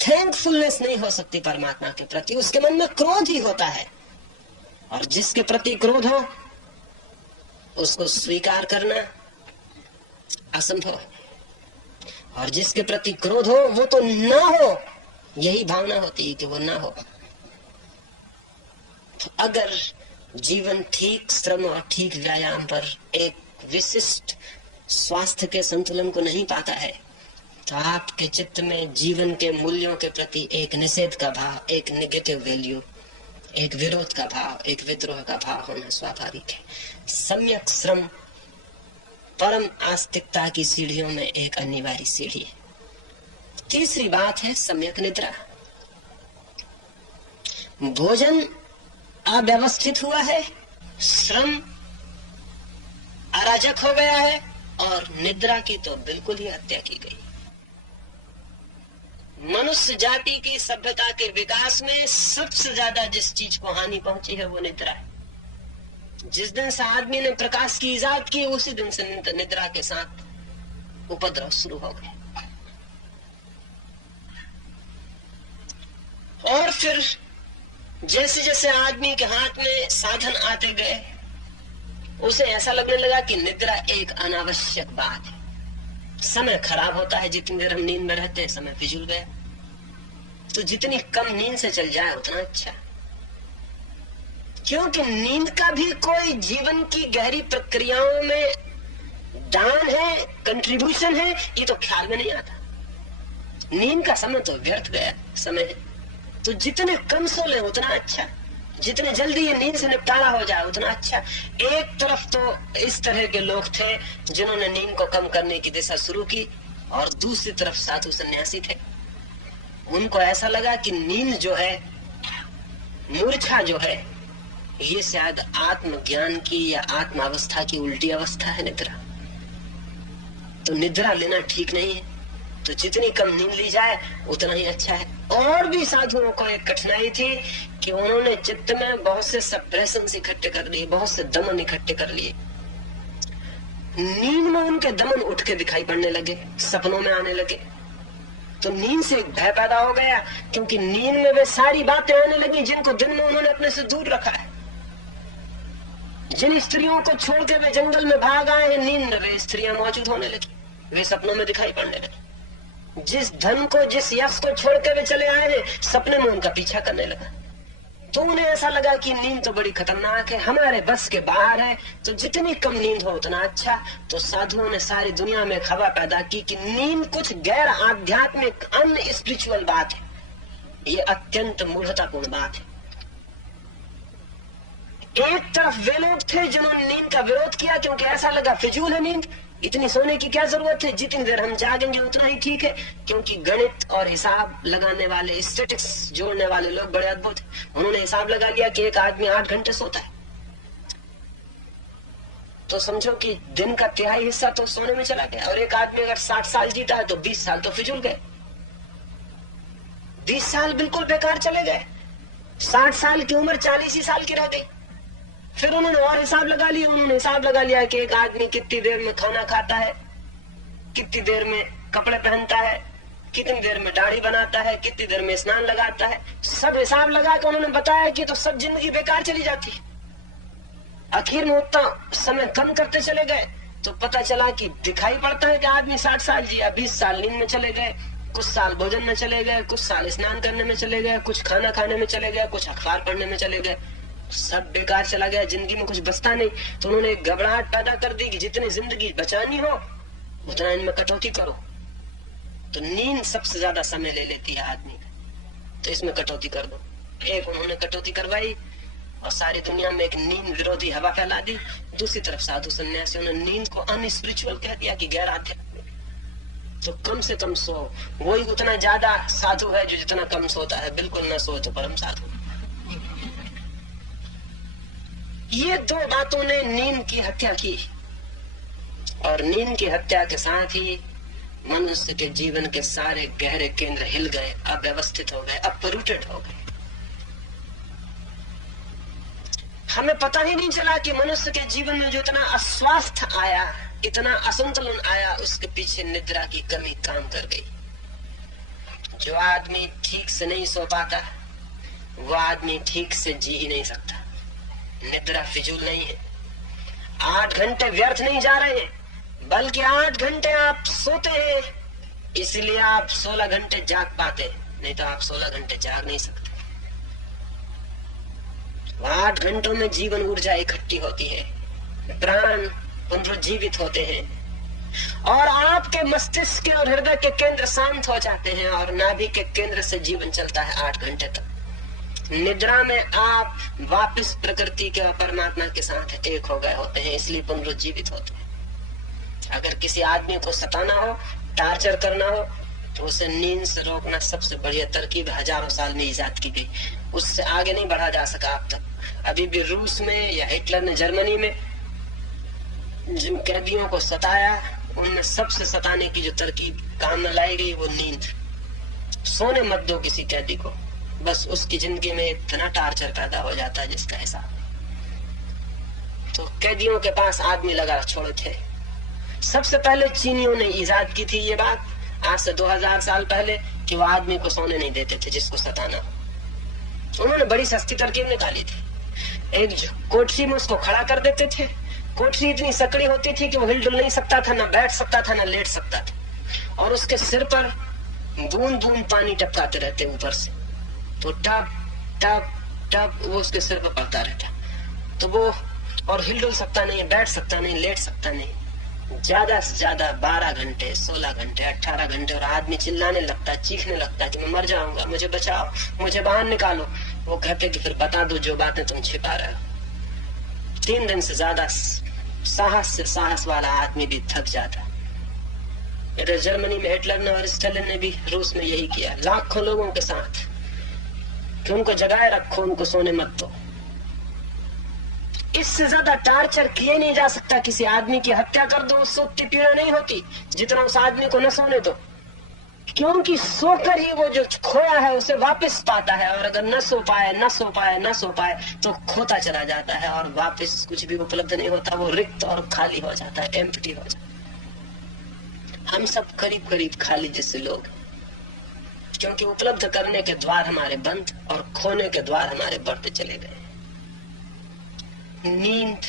थैंकफुलनेस नहीं हो सकती परमात्मा के प्रति, उसके मन में क्रोध ही होता है। और जिसके प्रति क्रोध हो उसको स्वीकार करना असंभव है, और जिसके प्रति क्रोध हो वो तो ना हो, यही भावना होती है कि वो ना हो। तो अगर जीवन ठीक श्रम और ठीक व्यायाम पर एक विशिष्ट स्वास्थ्य के संतुलन को नहीं पाता है, तो आपके चित्त में जीवन के मूल्यों के प्रति एक निषेध का भाव, एक नेगेटिव वैल्यू, एक विरोध का भाव, एक विद्रोह का भाव होना स्वाभाविक है। सम्यक श्रम परम आस्तिकता की सीढ़ियों में एक अनिवार्य सीढ़ी है। तीसरी बात है सम्यक निद्रा। भोजन अव्यवस्थित हुआ है, श्रम अराजक हो गया है, और निद्रा की तो बिल्कुल ही हत्या की गई। मनुष्य जाति की सभ्यता के विकास में सबसे ज्यादा जिस चीज को हानि पहुंची है वो निद्रा है। जिस दिन से आदमी ने प्रकाश की इजाद की उसी दिन से निद्रा के साथ उपद्रव शुरू हो गए। और फिर जैसे जैसे आदमी के हाथ में साधन आते गए उसे ऐसा लगने लगा कि निद्रा एक अनावश्यक बात है। समय खराब होता है, जितनी देर हम नींद में रहते हैं समय फिजूल गया, तो जितनी कम नींद से चल जाए उतना अच्छा, क्योंकि नींद का भी कोई जीवन की गहरी प्रक्रियाओं में दान है, कंट्रीब्यूशन है, ये तो ख्याल में नहीं आता। नींद का समय तो व्यर्थ गया समय है, तो जितने कम सो ले उतना अच्छा, जितने जल्दी ये नींद से निपटारा हो जाए उतना अच्छा। एक तरफ तो इस तरह के लोग थे जिन्होंने नींद को कम करने की दिशा शुरू की, और दूसरी तरफ साधु सन्यासी थे। उनको ऐसा लगा कि नींद जो है, मूर्छा जो है, ये शायद आत्मज्ञान की या आत्मावस्था की उल्टी अवस्था है निद्रा। तो निद्रा लेना ठीक नहीं है, तो जितनी कम नींद ली जाए उतना ही अच्छा है। और भी साधुओं को एक कठिनाई थी कि उन्होंने चित्त में बहुत से सप्रेशन इकट्ठे कर लिए, बहुत से दमन इकट्ठे कर लिए। नींद में उनके दमन उठ के दिखाई पड़ने लगे, सपनों में आने लगे, तो नींद से एक भय पैदा हो गया, क्योंकि नींद में वे सारी बातें आने लगी जिनको दिन में उन्होंने अपने से दूर रखा है। जिन स्त्रियों को छोड़ के वे जंगल में भाग आए हैं, नींद में वे स्त्रियां मौजूद होने लगी, वे सपनों में दिखाई पड़ने लगी। जिस धन को, जिस यश को छोड़ के वे चले आए हैं, सपने में उनका पीछा करने लगा। तो उन्हें ऐसा लगा कि नींद तो बड़ी खतरनाक है, हमारे बस के बाहर है, तो जितनी कम नींद हो उतना अच्छा। तो साधुओं ने सारी दुनिया में खबर पैदा की कि नींद कुछ गैर आध्यात्मिक, अन्य स्पिरिचुअल बात है, ये अत्यंत मूर्खतापूर्ण बात है। एक तरफ वे लोग थे जिन्होंने नींद का विरोध किया, क्योंकि ऐसा लगा फिजूल है नींद, इतनी सोने की क्या जरूरत है, जितनी देर हम जागेंगे उतना ही ठीक है। क्योंकि गणित और हिसाब लगाने वाले, स्टैटिस्टिक्स जोड़ने वाले लोग बड़े अद्भुत हैं। उन्होंने हिसाब लगा लिया कि एक आदमी 8 घंटे सोता है, तो समझो कि दिन का तिहाई हिस्सा तो सोने में चला गया। और एक आदमी अगर 60 साल जीता है तो 20 साल तो फिजूल गए, 20 साल बिल्कुल बेकार चले गए, 60 साल की उम्र 40 ही साल की रह गई। फिर उन्होंने और हिसाब लगा लिया, उन्होंने हिसाब लगा लिया कि एक आदमी कितनी देर में खाना खाता है, कितनी देर में कपड़े पहनता है, कितनी देर में दाढ़ी बनाता है, कितनी देर में स्नान लगाता है। सब हिसाब लगा के उन्होंने बताया कि तो सब जिंदगी बेकार चली जाती है। आखिर में उतना समय कम करते चले गए तो पता चला कि दिखाई पड़ता है कि आदमी 60 साल जिया, 20 साल नींद में चले गए, कुछ साल भोजन में चले गए, कुछ साल स्नान करने में चले गए, कुछ खाना खाने में चले गए, कुछ अखबार पढ़ने में चले गए, सब बेकार चला गया, जिंदगी में कुछ बचता नहीं। तो उन्होंने एक घबराहट पैदा कर दी कि जितनी जिंदगी बचानी हो उतना इनमें कटौती करो। तो नींद सबसे ज्यादा समय ले लेती है आदमी का। तो इसमें कटौती कर दो। एक उन्होंने कटौती करवाई और सारी दुनिया में एक नींद विरोधी हवा फैला दी। दूसरी तरफ साधु सन्यासियों ने नींद को अनस्पिरिचुअल कह दिया कि गैर आध्यात्मिक। तो कम से कम सो, वही उतना ज्यादा साधु है जो जितना कम सोता है। बिल्कुल न सो तो परम साधु। ये दो बातों ने नींद की हत्या की और नींद की हत्या के साथ ही मनुष्य के जीवन के सारे गहरे केंद्र हिल गए, अव्यवस्थित हो गए, अपरूटेड हो गए। हमें पता ही नहीं चला कि मनुष्य के जीवन में जो इतना अस्वास्थ्य आया, इतना असंतुलन आया, उसके पीछे निद्रा की कमी काम कर गई। जो आदमी ठीक से नहीं सो पाता वो आदमी ठीक से जी ही नहीं सकता। निद्रा फिजूल नहीं है। 8 घंटे व्यर्थ नहीं जा रहे, बल्कि 8 घंटे आप सोते हैं, इसलिए आप 16 घंटे जाग पाते, नहीं तो आप 16 घंटे जाग नहीं सकते। 8 घंटों में जीवन ऊर्जा इकट्ठी होती है, प्राण पुनरुज्जीवित होते हैं और आपके मस्तिष्क और हृदय के केंद्र शांत हो जाते हैं और नाभि के केंद्र से जीवन चलता है 8 घंटे तक। निद्रा में आप वापस प्रकृति के और परमात्मा के साथ एक हो गए होते हैं, इसलिए पुनरुज्जीवित होते हैं। अगर किसी आदमी को सताना हो, टार्चर करना हो, तो उसे नींद से रोकना सबसे बढ़िया तरकीब हजारों साल में इजाद की गई। उससे आगे नहीं बढ़ा जा सका अब तक। अभी भी रूस में या हिटलर ने जर्मनी में जिन कैदियों को सताया, उनमें सबसे सताने की जो तरकीब काम में लाई गई वो नींद। सोने मत दो किसी कैदी को, बस उसकी जिंदगी में इतना टार्चर पैदा हो जाता है जिसका हिसाब। तो कैदियों के पास आदमी लगा छोड़े थे। सबसे पहले चीनियों ने इजाद की थी ये बात, आज से 2000 साल पहले, कि वो आदमी को सोने नहीं देते थे जिसको सताना। उन्होंने बड़ी सस्ती तरकीब निकाली थी। एक कोठरी में उसको खड़ा कर देते थे। कोठरी इतनी सकड़ी होती थी कि वो हिलडुल नहीं सकता था, ना बैठ सकता था, ना लेट सकता था, और उसके सिर पर बूंद बूंद पानी टपकाते रहते ऊपर से। तो टप टप टप वो उसके सिर पर पड़ता रहता। तो वो और हिलडुल सकता नहीं, बैठ सकता नहीं, लेट सकता नहीं। ज्यादा से ज्यादा 12 घंटे, 16 घंटे, 18 घंटे, और आदमी चिल्लाने लगता, चीखने लगता कि मैं मर जाऊंगा, मुझे बचाओ, मुझे बाहर निकालो। वो कहते कि फिर बता दो जो बातें तुम छिपा रहे हो। 3 दिन से ज्यादा साहस वाला आदमी भी थक जाता। इधर जर्मनी में हिटलर ने और स्टालिन ने भी रूस में यही किया, लाखों लोगों के साथ, कि उनको जगाए रखो, उनको सोने मत दो। इससे ज्यादा टार्चर किए नहीं जा सकता। किसी आदमी की हत्या कर दो, उससे उतनी पीड़ा नहीं होती जितना उस आदमी को न सोने दो, क्योंकि सोकर ही वो जो खोया है उसे वापस पाता है। और अगर न सो पाए तो खोता चला जाता है और वापस कुछ भी उपलब्ध नहीं होता। वो रिक्त और खाली हो जाता है, एम्प्टी हो जाता है। हम सब करीब करीब खाली जैसे लोग, क्योंकि उपलब्ध करने के द्वार हमारे बंद और खोने के द्वार हमारे बढ़ते चले गए। नींद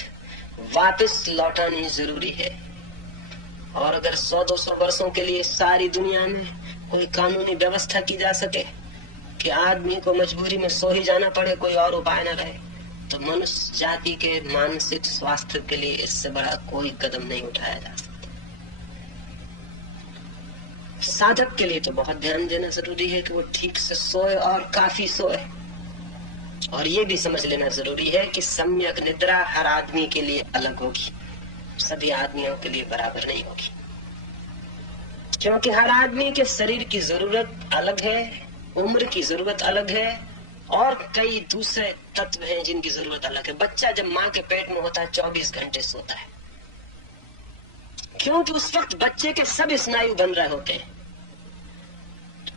वापस लौटानी जरूरी है। और अगर 100-200 वर्षों के लिए सारी दुनिया में कोई कानूनी व्यवस्था की जा सके कि आदमी को मजबूरी में सो ही जाना पड़े, कोई और उपाय न रहे, तो मनुष्य जाति के मानसिक स्वास्थ्य के लिए इससे बड़ा कोई कदम नहीं उठाया जा सकता। साधक के लिए तो बहुत ध्यान देना जरूरी है कि वो ठीक से सोए और काफी सोए। और ये भी समझ लेना जरूरी है कि सम्यक निद्रा हर आदमी के लिए अलग होगी, सभी आदमियों के लिए बराबर नहीं होगी, क्योंकि हर आदमी के शरीर की जरूरत अलग है, उम्र की जरूरत अलग है, और कई दूसरे तत्व हैं जिनकी जरूरत अलग है। बच्चा जब माँ के पेट में होता है 24 घंटे सोता है, क्योंकि उस वक्त बच्चे के सब स्नायु बन रहे होते हैं।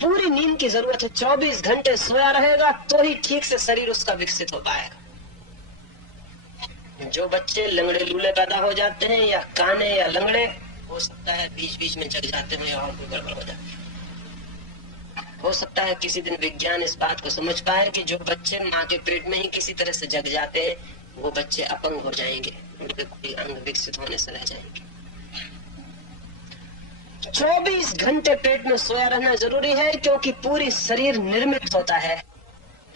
पूरी नींद की जरूरत है। 24 घंटे सोया रहेगा तो ही ठीक से शरीर उसका विकसित हो पाएगा। जो बच्चे लंगड़े लूले पैदा हो जाते हैं या काने या लंगड़े, हो सकता है बीच बीच में जग जाते हैं और कोई गड़बड़ हो जाती है। हो सकता है किसी दिन विज्ञान इस बात को समझ पाए कि जो बच्चे माँ के पेट में ही किसी तरह से जग जाते हैं वो बच्चे अपंग हो जाएंगे, उनके कोई अंग विकसित होने से रह जाएंगे। 24 घंटे पेट में सोया रहना जरूरी है, क्योंकि पूरी शरीर निर्मित होता है,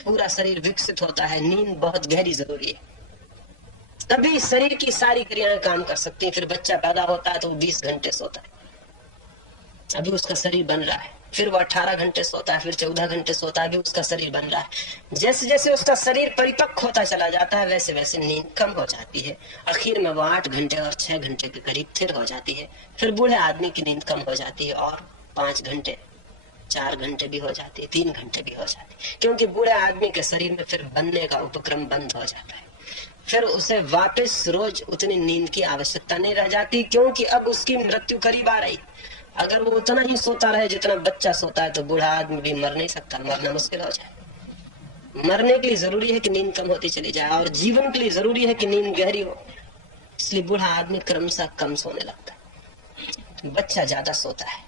पूरा शरीर विकसित होता है। नींद बहुत गहरी जरूरी है, तभी शरीर की सारी क्रियाएं काम कर सकती हैं। फिर बच्चा पैदा होता है तो 20 घंटे सोता है, अभी उसका शरीर बन रहा है। फिर वो 18 घंटे सोता है, फिर 14 घंटे सोता है, भी उसका शरीर बन रहा है। जैसे जैसे उसका शरीर परिपक्व होता चला जाता है वैसे वैसे नींद कम हो जाती है। आखिर में वो 8 घंटे और 6 घंटे के करीब स्थिर हो जाती है। फिर बूढ़े आदमी की नींद कम हो जाती है और 5 घंटे, 4 घंटे भी हो जाती है, 3 घंटे भी हो जाती है, क्योंकि बूढ़े आदमी के शरीर में फिर बनने का उपक्रम बंद हो जाता है। फिर उसे वापस रोज उतनी नींद की आवश्यकता नहीं रह जाती, क्योंकि अब उसकी मृत्यु करीब आ रही। अगर वो उतना ही सोता रहे जितना बच्चा सोता है तो बूढ़ा आदमी भी मर नहीं सकता, मरना मुश्किल हो जाए। मरने के लिए जरूरी है कि नींद कम होती चली जाए, और जीवन के लिए जरूरी है कि नींद गहरी हो। इसलिए बूढ़ा आदमी क्रमशः कम सोने लगता है, बच्चा ज्यादा सोता है।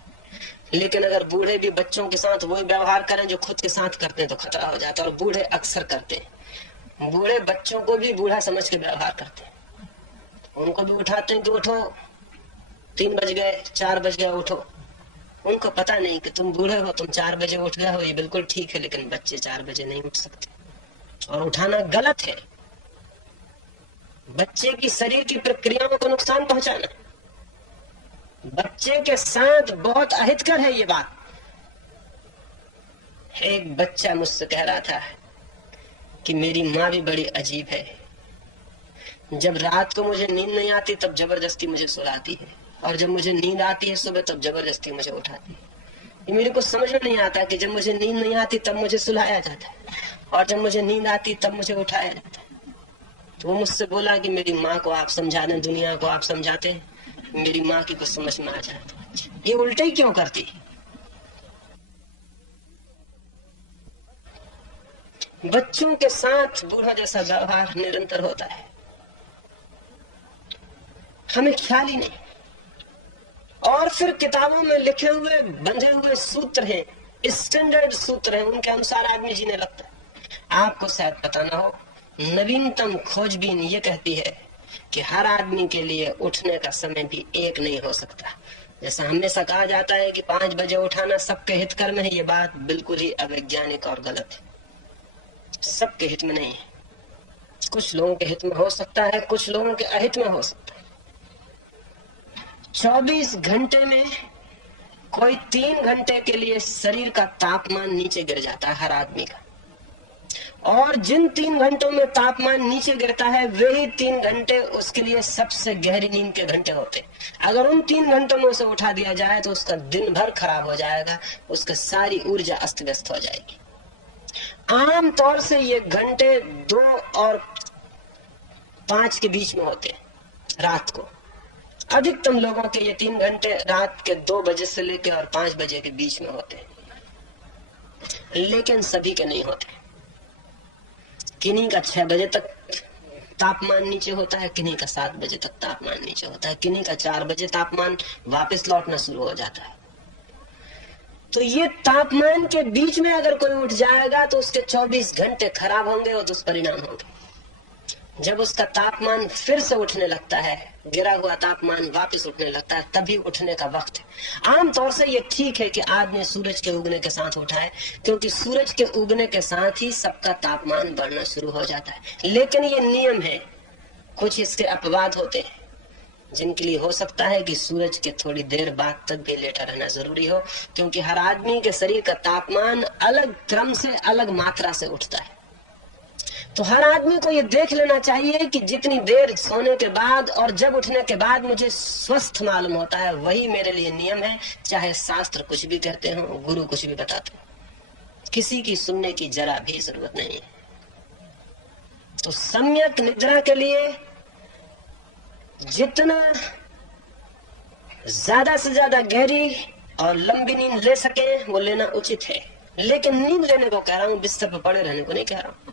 लेकिन अगर बूढ़े भी बच्चों के साथ वही व्यवहार करें जो खुद के साथ करते हैं तो खतरा हो जाता है, और बूढ़े अक्सर करते हैं। बूढ़े बच्चों को भी बूढ़ा समझ के व्यवहार करते हैं, उनको भी उठाते हैं कि उठो, 3 बज गए, 4 बज गए, उठो। उनको पता नहीं कि तुम बूढ़े हो, तुम 4 बजे उठ गए हो, ये बिल्कुल ठीक है, लेकिन बच्चे 4 बजे नहीं उठ सकते, और उठाना गलत है। बच्चे की शरीर की प्रक्रियाओं को नुकसान पहुंचाना बच्चे के साथ बहुत अहितकर है ये बात। एक बच्चा मुझसे कह रहा था कि मेरी माँ भी बड़ी अजीब है, जब रात को मुझे नींद नहीं आती तब जबरदस्ती मुझे सुलाती है, और जब मुझे नींद आती है सुबह तब जबरदस्ती मुझे उठाती है। ये मेरे को समझ में नहीं आता कि जब मुझे नींद नहीं आती तब मुझे सुलाया जाता है, और जब मुझे नींद आती तब मुझे उठाया जाता है। तो वो मुझसे बोला कि मेरी माँ को आप समझा दें, दुनिया को आप समझाते हैं, मेरी माँ की कुछ समझ में आ जाए। ये उल्टे ही क्यों करती? बच्चों के साथ बूढ़ा जैसा व्यवहार निरंतर होता है, हमें ख्याल ही नहीं। और फिर किताबों में लिखे हुए बंधे हुए सूत्र हैं, स्टैंडर्ड सूत्र हैं, उनके अनुसार आदमी जीने लगता है। आपको शायद पता ना हो, नवीनतम खोजबीन ये कहती है कि हर आदमी के लिए उठने का समय भी एक नहीं हो सकता। जैसा हमेशा कहा जाता है कि 5 बजे उठाना सबके हित कर में है, ये बात बिल्कुल ही अवैज्ञानिक और गलत है। सबके हित में नहीं है, कुछ लोगों के हित में हो सकता है, कुछ लोगों के अहित में हो सकता है। 24 घंटे में कोई 3 घंटे के लिए शरीर का तापमान नीचे गिर जाता है हर आदमी का, और जिन 3 घंटों में तापमान नीचे गिरता है वही 3 घंटे उसके लिए सबसे गहरी नींद के घंटे होते। अगर उन 3 घंटों में उसे उठा दिया जाए तो उसका दिन भर खराब हो जाएगा, उसका सारी ऊर्जा अस्त व्यस्त हो जाएगी। आम तौर से ये घंटे 2 और 5 के बीच में होते हैं रात को। अधिकतम लोगों के ये 3 घंटे रात के 2 बजे से लेकर और 5 बजे के बीच में होते हैं, लेकिन सभी के नहीं होते। किन्हीं का 6 बजे तक तापमान नीचे होता है, किन्हीं का 7 बजे तक तापमान नीचे होता है, किन्हीं का 4 बजे तापमान वापस लौटना शुरू हो जाता है। तो ये तापमान के बीच में अगर कोई उठ जाएगा तो उसके 24 घंटे खराब होंगे और दुष्परिणाम होंगे। जब उसका तापमान फिर से उठने लगता है, गिरा हुआ तापमान वापस उठने लगता है, तभी उठने का वक्त है। आमतौर से ये ठीक है कि आदमी सूरज के उगने के साथ उठाए, क्योंकि सूरज के उगने के साथ ही सबका तापमान बढ़ना शुरू हो जाता है। लेकिन ये नियम है, कुछ इसके अपवाद होते हैं जिनके लिए हो सकता है कि सूरज के थोड़ी देर बाद तक भी लेटा रहना जरूरी हो, क्योंकि हर आदमी के शरीर का तापमान अलग क्रम से, अलग मात्रा से उठता है। तो हर आदमी को ये देख लेना चाहिए कि जितनी देर सोने के बाद और जब उठने के बाद मुझे स्वस्थ मालूम होता है वही मेरे लिए नियम है, चाहे शास्त्र कुछ भी कहते हो, गुरु कुछ भी बताते हो। किसी की सुनने की जरा भी जरूरत नहीं है। तो सम्यक निद्रा के लिए जितना ज्यादा से ज्यादा गहरी और लंबी नींद ले सके वो लेना उचित है। लेकिन नींद लेने को कह रहा हूं, बिस्तर पर पड़े रहने को नहीं कह रहा हूं।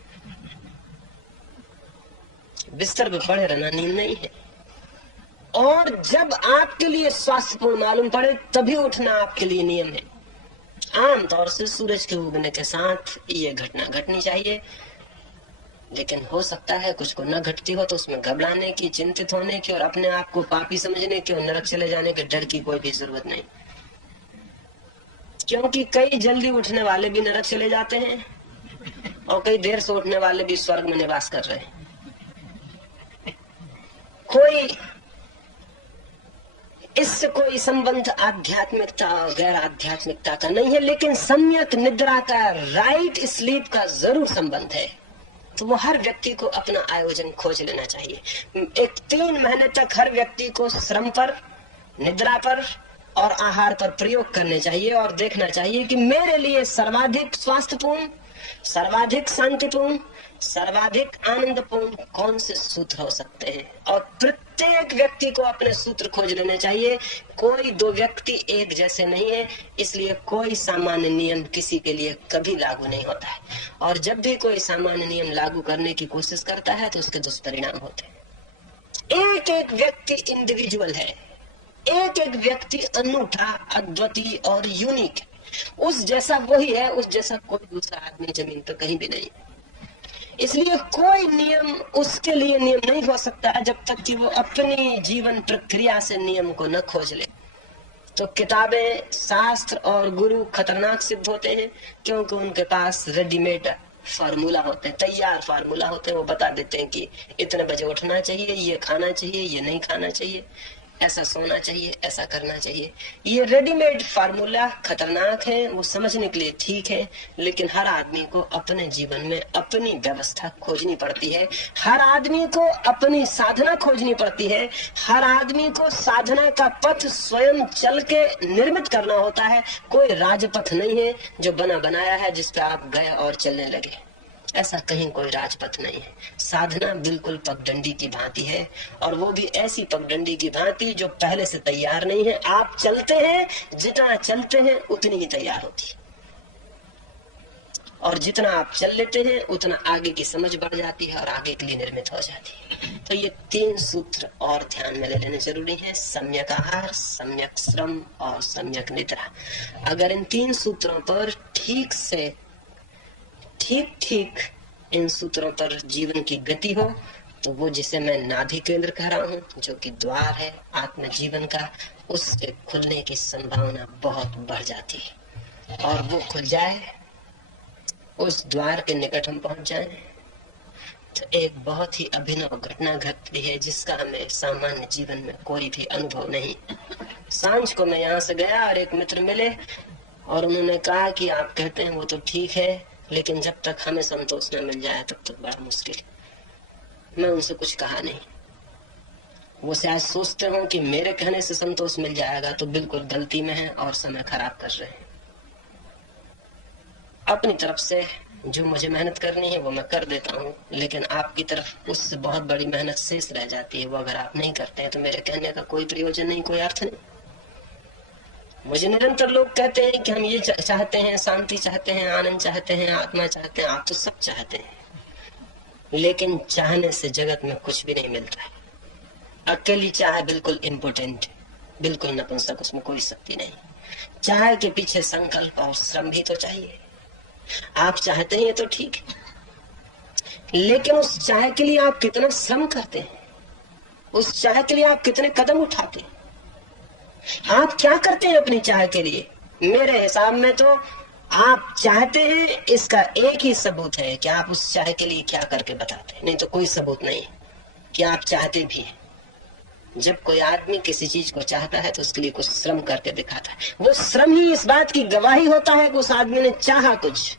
बिस्तर पर पड़े रहना नींद नहीं है। और जब आपके लिए स्वास्थ्यपूर्ण मालूम पड़े तभी उठना आपके लिए नियम है। आमतौर से सूरज के उगने के साथ ये घटना घटनी चाहिए, लेकिन हो सकता है कुछ को न घटती हो, तो उसमें घबराने की, चिंतित होने की और अपने आप को पापी समझने की और नरक चले जाने के डर की कोई भी जरूरत नहीं, क्योंकि कई जल्दी उठने वाले भी नरक चले जाते हैं और कई देर से उठने वाले भी स्वर्ग में निवास कर रहे हैं। कोई इससे कोई संबंध आध्यात्मिकता और गैर आध्यात्मिकता का नहीं है, लेकिन सम्यक निद्रा का, राइट स्लीप का जरूर संबंध है। तो वो हर व्यक्ति को अपना आयोजन खोज लेना चाहिए। एक 3 महीने तक हर व्यक्ति को श्रम पर, निद्रा पर और आहार पर प्रयोग करने चाहिए और देखना चाहिए कि मेरे लिए सर्वाधिक स्वास्थ्यपूर्ण, सर्वाधिक शांतिपूर्ण, सर्वाधिक आनंदपूर्ण कौन से सूत्र हो सकते हैं। और प्रत्येक व्यक्ति को अपने सूत्र खोज लेने चाहिए। कोई 2 व्यक्ति एक जैसे नहीं है, इसलिए कोई सामान्य नियम किसी के लिए कभी लागू नहीं होता है। और जब भी कोई सामान्य नियम लागू करने की कोशिश करता है तो उसके दुष्परिणाम होते हैं। एक एक व्यक्ति इंडिविजुअल है, एक एक व्यक्ति अनूठा, अद्वितीय और यूनिक। उस जैसा वही है, उस जैसा कोई दूसरा आदमी जमीन पर कहीं भी नहीं। इसलिए कोई नियम उसके लिए नियम नहीं हो सकता है जब तक कि वो अपनी जीवन प्रक्रिया से नियम को न खोज ले। तो किताबें, शास्त्र और गुरु खतरनाक सिद्ध होते हैं, क्योंकि उनके पास रेडीमेड फार्मूला होते हैं, तैयार फार्मूला होते हैं। वो बता देते हैं कि इतने बजे उठना चाहिए, ये खाना चाहिए, ये नहीं खाना चाहिए, ऐसा सोना चाहिए, ऐसा करना चाहिए। ये रेडीमेड फार्मूला खतरनाक है, वो समझने के लिए ठीक है, लेकिन हर आदमी को अपने जीवन में अपनी व्यवस्था खोजनी पड़ती है। हर आदमी को अपनी साधना खोजनी पड़ती है। हर आदमी को साधना का पथ स्वयं चल के निर्मित करना होता है। कोई राजपथ नहीं है जो बना बनाया है जिस पे आप गए और चलने लगे। ऐसा कहीं कोई राजपथ नहीं है। साधना बिल्कुल पगडंडी की भांति है, और वो भी ऐसी पगडंडी की भांति जो पहले से तैयार नहीं है। आप चलते हैं, जितना चलते हैं उतनी ही तैयार होती है, और जितना आप चल लेते हैं उतना आगे की समझ बढ़ जाती है और आगे के लिए निर्मित हो जाती है। तो ये 3 सूत्र और ध्यान में ले लेने जरूरी है: सम्यक आहार, सम्यक श्रम और सम्यक निद्रा। अगर इन 3 सूत्रों पर ठीक से ठीक इन सूत्रों पर जीवन की गति हो, तो वो जिसे मैं नाभि केंद्र कह रहा हूँ, जो कि द्वार है आत्म जीवन का, उसके खुलने की संभावना बहुत बढ़ जाती है। और वो खुल जाए, उस द्वार के निकट हम पहुंच जाएं, तो एक बहुत ही अभिनव घटना घटती है जिसका हमें सामान्य जीवन में कोई भी अनुभव नहीं। सांझ को मैं यहाँ से गया और एक मित्र मिले, और उन्होंने कहा कि आप कहते हैं वो तो ठीक है, लेकिन जब तक हमें संतोष न मिल जाए तब तक बड़ा मुश्किल। मैं उनसे कुछ कहा नहीं। वो शायद सोचते हो कि मेरे कहने से संतोष मिल जाएगा, तो बिल्कुल गलती में है और समय खराब कर रहे हैं। अपनी तरफ से जो मुझे मेहनत करनी है वो मैं कर देता हूँ, लेकिन आपकी तरफ उससे बहुत बड़ी मेहनत शेष रह जाती है। वो अगर आप नहीं करते हैं तो मेरे कहने का कोई प्रयोजन नहीं, कोई अर्थ नहीं। मुझे निरंतर लोग कहते हैं कि हम ये चाहते हैं, शांति चाहते हैं, आनंद चाहते हैं, आत्मा चाहते हैं। आप तो सब चाहते हैं, लेकिन चाहने से जगत में कुछ भी नहीं मिलता है। अकेली चाह बिल्कुल इम्पोर्टेंट, बिल्कुल नपुंसक, उसमें कोई शक्ति नहीं। चाह के पीछे संकल्प और श्रम भी तो चाहिए। आप चाहते हैं तो ठीक है, लेकिन उस चाह के लिए आप कितना श्रम करते हैं, उस चाह के लिए आप कितने कदम उठाते हैं, आप क्या करते हैं अपनी चाह के लिए। मेरे हिसाब में तो आप चाहते हैं, इसका एक ही सबूत है कि आप उस चाह के लिए क्या करके बताते हैं, नहीं तो कोई सबूत नहीं कि आप चाहते भी हैं। जब कोई आदमी किसी चीज को चाहता है तो उसके लिए कुछ श्रम करके दिखाता है। वो श्रम ही इस बात की गवाही होता है कि उस आदमी ने चाहा कुछ।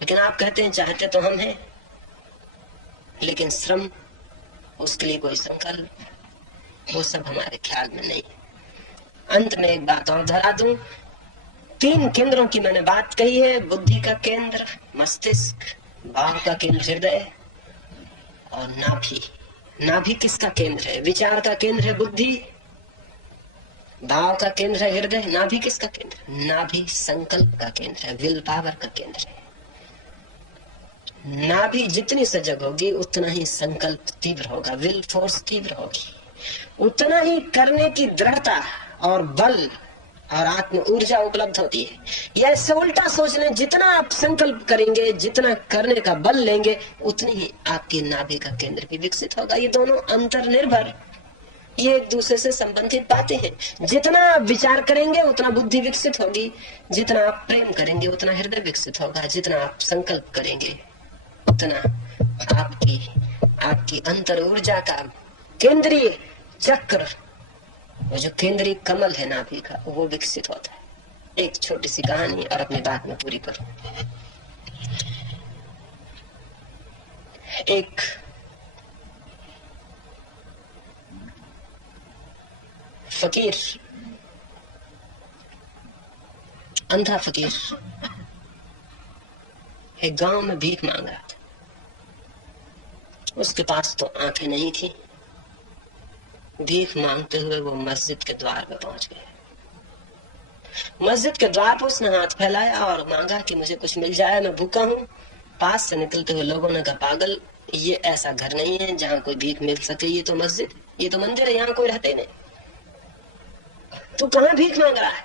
लेकिन आप कहते हैं चाहते तो हम हैं, लेकिन श्रम, उसके लिए कोई संकल्प, वो सब हमारे ख्याल में नहीं। अंत में एक बात और दोहरा दूं, 3 केंद्रों की मैंने बात कही है: बुद्धि का केंद्र मस्तिष्क, भाव का केंद्र हृदय, और नाभि। नाभि किसका केंद्र है? विचार का केंद्र है बुद्धि, भाव का केंद्र है हृदय। नाभि किसका केंद्र? नाभि संकल्प का केंद्र है, विल पावर का केंद्र है। नाभि जितनी सजग होगी उतना ही संकल्प तीव्र होगा, विल फोर्स तीव्र होगी, उतना ही करने की दृढ़ता और बल और आत्म ऊर्जा उपलब्ध होती है। या इससे उल्टा सोच लें, जितना आप संकल्प करेंगे, जितना करने का बल लेंगे, उतनी ही आपकी नाभि का केंद्र भी विकसित होगा। ये दोनों अंतर्निर्भर, ये एक दूसरे से संबंधित बातें हैं। जितना आप विचार करेंगे उतना बुद्धि विकसित होगी, जितना आप प्रेम करेंगे उतना हृदय विकसित होगा, जितना आप संकल्प करेंगे उतना आपकी अंतर ऊर्जा का केंद्रीय चक्र वो जो केंद्रीय कमल है नाभि का, वो विकसित होता है। एक छोटी सी कहानी और अपनी बात में पूरी करूं। एक फकीर, अंधा फकीर, एक गांव में भीख मांग रहा था। उसके पास तो आंखें नहीं थी। भीख मांगते हुए वो मस्जिद के द्वार पे पहुंच गया। मस्जिद के द्वार पर उसने हाथ फैलाया और मांगा कि मुझे कुछ मिल जाए, मैं भूखा हूँ। पास से निकलते हुए लोगों ने कहा, पागल, ये ऐसा घर नहीं है जहाँ कोई भीख मिल सके। ये तो मस्जिद, ये तो मंदिर है, यहाँ कोई रहते ही नहीं। तू कहाँ भीख मांग रहा है?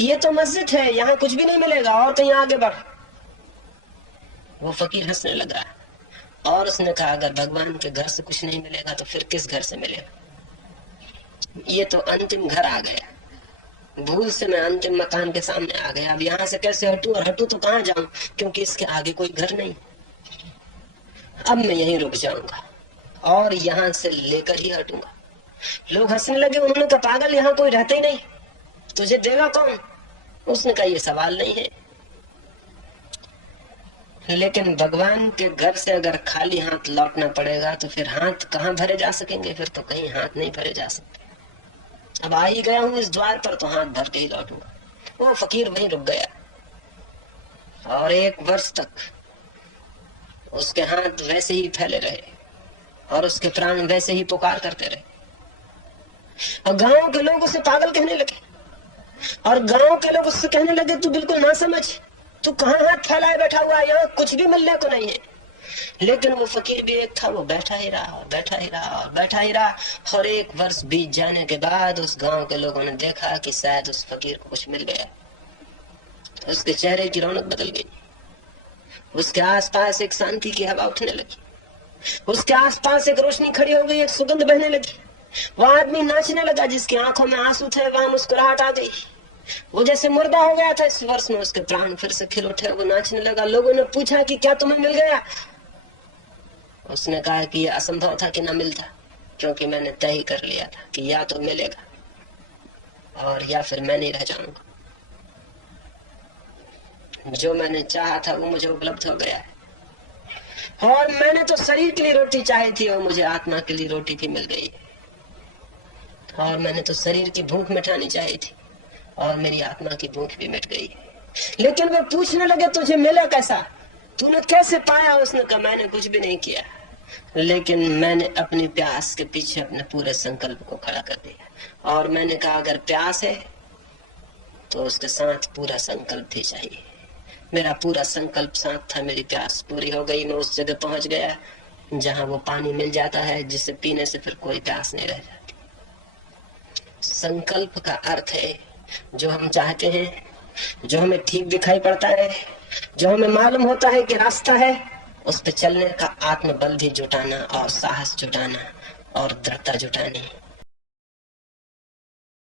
ये तो मस्जिद है, यहाँ कुछ भी नहीं मिलेगा, और कहीं आगे बढ़। वो फकीर हंसने लगा और उसने कहा, अगर भगवान के घर से कुछ नहीं मिलेगा तो फिर किस घर से मिलेगा? ये तो अंतिम घर आ गया। भूल से मैं अंतिम मकान के सामने आ गया। अब यहाँ से कैसे हटूं, और हटूं तो कहाँ जाऊं, क्योंकि इसके आगे कोई घर नहीं। अब मैं यहीं रुक जाऊंगा और यहाँ से लेकर ही हटूंगा। लोग हंसने लगे। उन्होंने कहा, पागल, यहाँ कोई रहते ही नहीं, तुझे देगा कौन? उसने कहा, ये सवाल नहीं है, लेकिन भगवान के घर से अगर खाली हाथ लौटना पड़ेगा तो फिर हाथ कहाँ भरे जा सकेंगे? फिर तो कहीं हाथ नहीं भरे जा सकते। अब आ ही गया हूं इस द्वार पर, तो हाथ भर के ही लौटूंगा। वो फकीर वहीं रुक गया और 1 वर्ष तक उसके हाथ वैसे ही फैले रहे और उसके प्राण वैसे ही पुकार करते रहे। और गांव के लोग उसे पागल कहने लगे, और गांव के लोग उससे कहने लगे, तू बिल्कुल ना समझ, तू कहाँ हाथ फैलाए बैठा हुआ है, यहाँ कुछ भी मिलने को नहीं है। लेकिन वो फकीर भी एक था, वो बैठा ही रहा और बैठा ही रहा और बैठा ही रहा। और 1 वर्ष बीत जाने के बाद उस गांव के लोगों ने देखा कि शायद उस फकीर को कुछ मिल गया। उसके चेहरे की रौनक बदल गई। उसके आसपास एक शांति की हवा उठने लगी। उसके आसपास एक रोशनी खड़ी हो गई, एक सुगंध बहने लगी। वह आदमी नाचने लगा, जिसकी आंखों में आंसू थे वहां मुस्कुराहट आ गई। वो जैसे मुर्दा हो गया था, इस वर्ष में उसके प्राण फिर से खिल उठे। वो नाचने लगा। लोगों ने पूछा कि क्या तुम्हें मिल गया? उसने कहा कि यह असंभव था कि न मिलता, क्योंकि मैंने तय ही कर लिया था कि या तो मिलेगा और या फिर मैं नहीं रह जाऊंगा। जो मैंने चाहा था वो मुझे उपलब्ध हो गया है, और मैंने तो शरीर के लिए रोटी चाही थी और मुझे आत्मा के लिए रोटी भी मिल गई। और मैंने तो शरीर की भूख मिटानी चाहिए थी और मेरी आत्मा की भूख भी मिट गई। लेकिन वे पूछने लगे, तुझे मिला कैसा, तूने कैसे पाया? उसने कहा, मैंने कुछ भी नहीं किया, लेकिन मैंने अपनी प्यास के पीछे अपने पूरे संकल्प को खड़ा कर दिया। और मैंने कहा, अगर प्यास है तो उसके साथ पूरा संकल्प भी चाहिए। मेरा पूरा संकल्प साथ था, मेरी प्यास पूरी हो गई। मैं उस जगह पहुंच गया जहां वो पानी मिल जाता है जिसे पीने से फिर कोई प्यास नहीं रह जाती। संकल्प का अर्थ है जो हम चाहते हैं, जो हमें ठीक दिखाई पड़ता है, जो हमें मालूम होता है कि रास्ता है, उस पे चलने का आत्मबल भी जुटाना और साहस जुटाना और दृढ़ता जुटानी।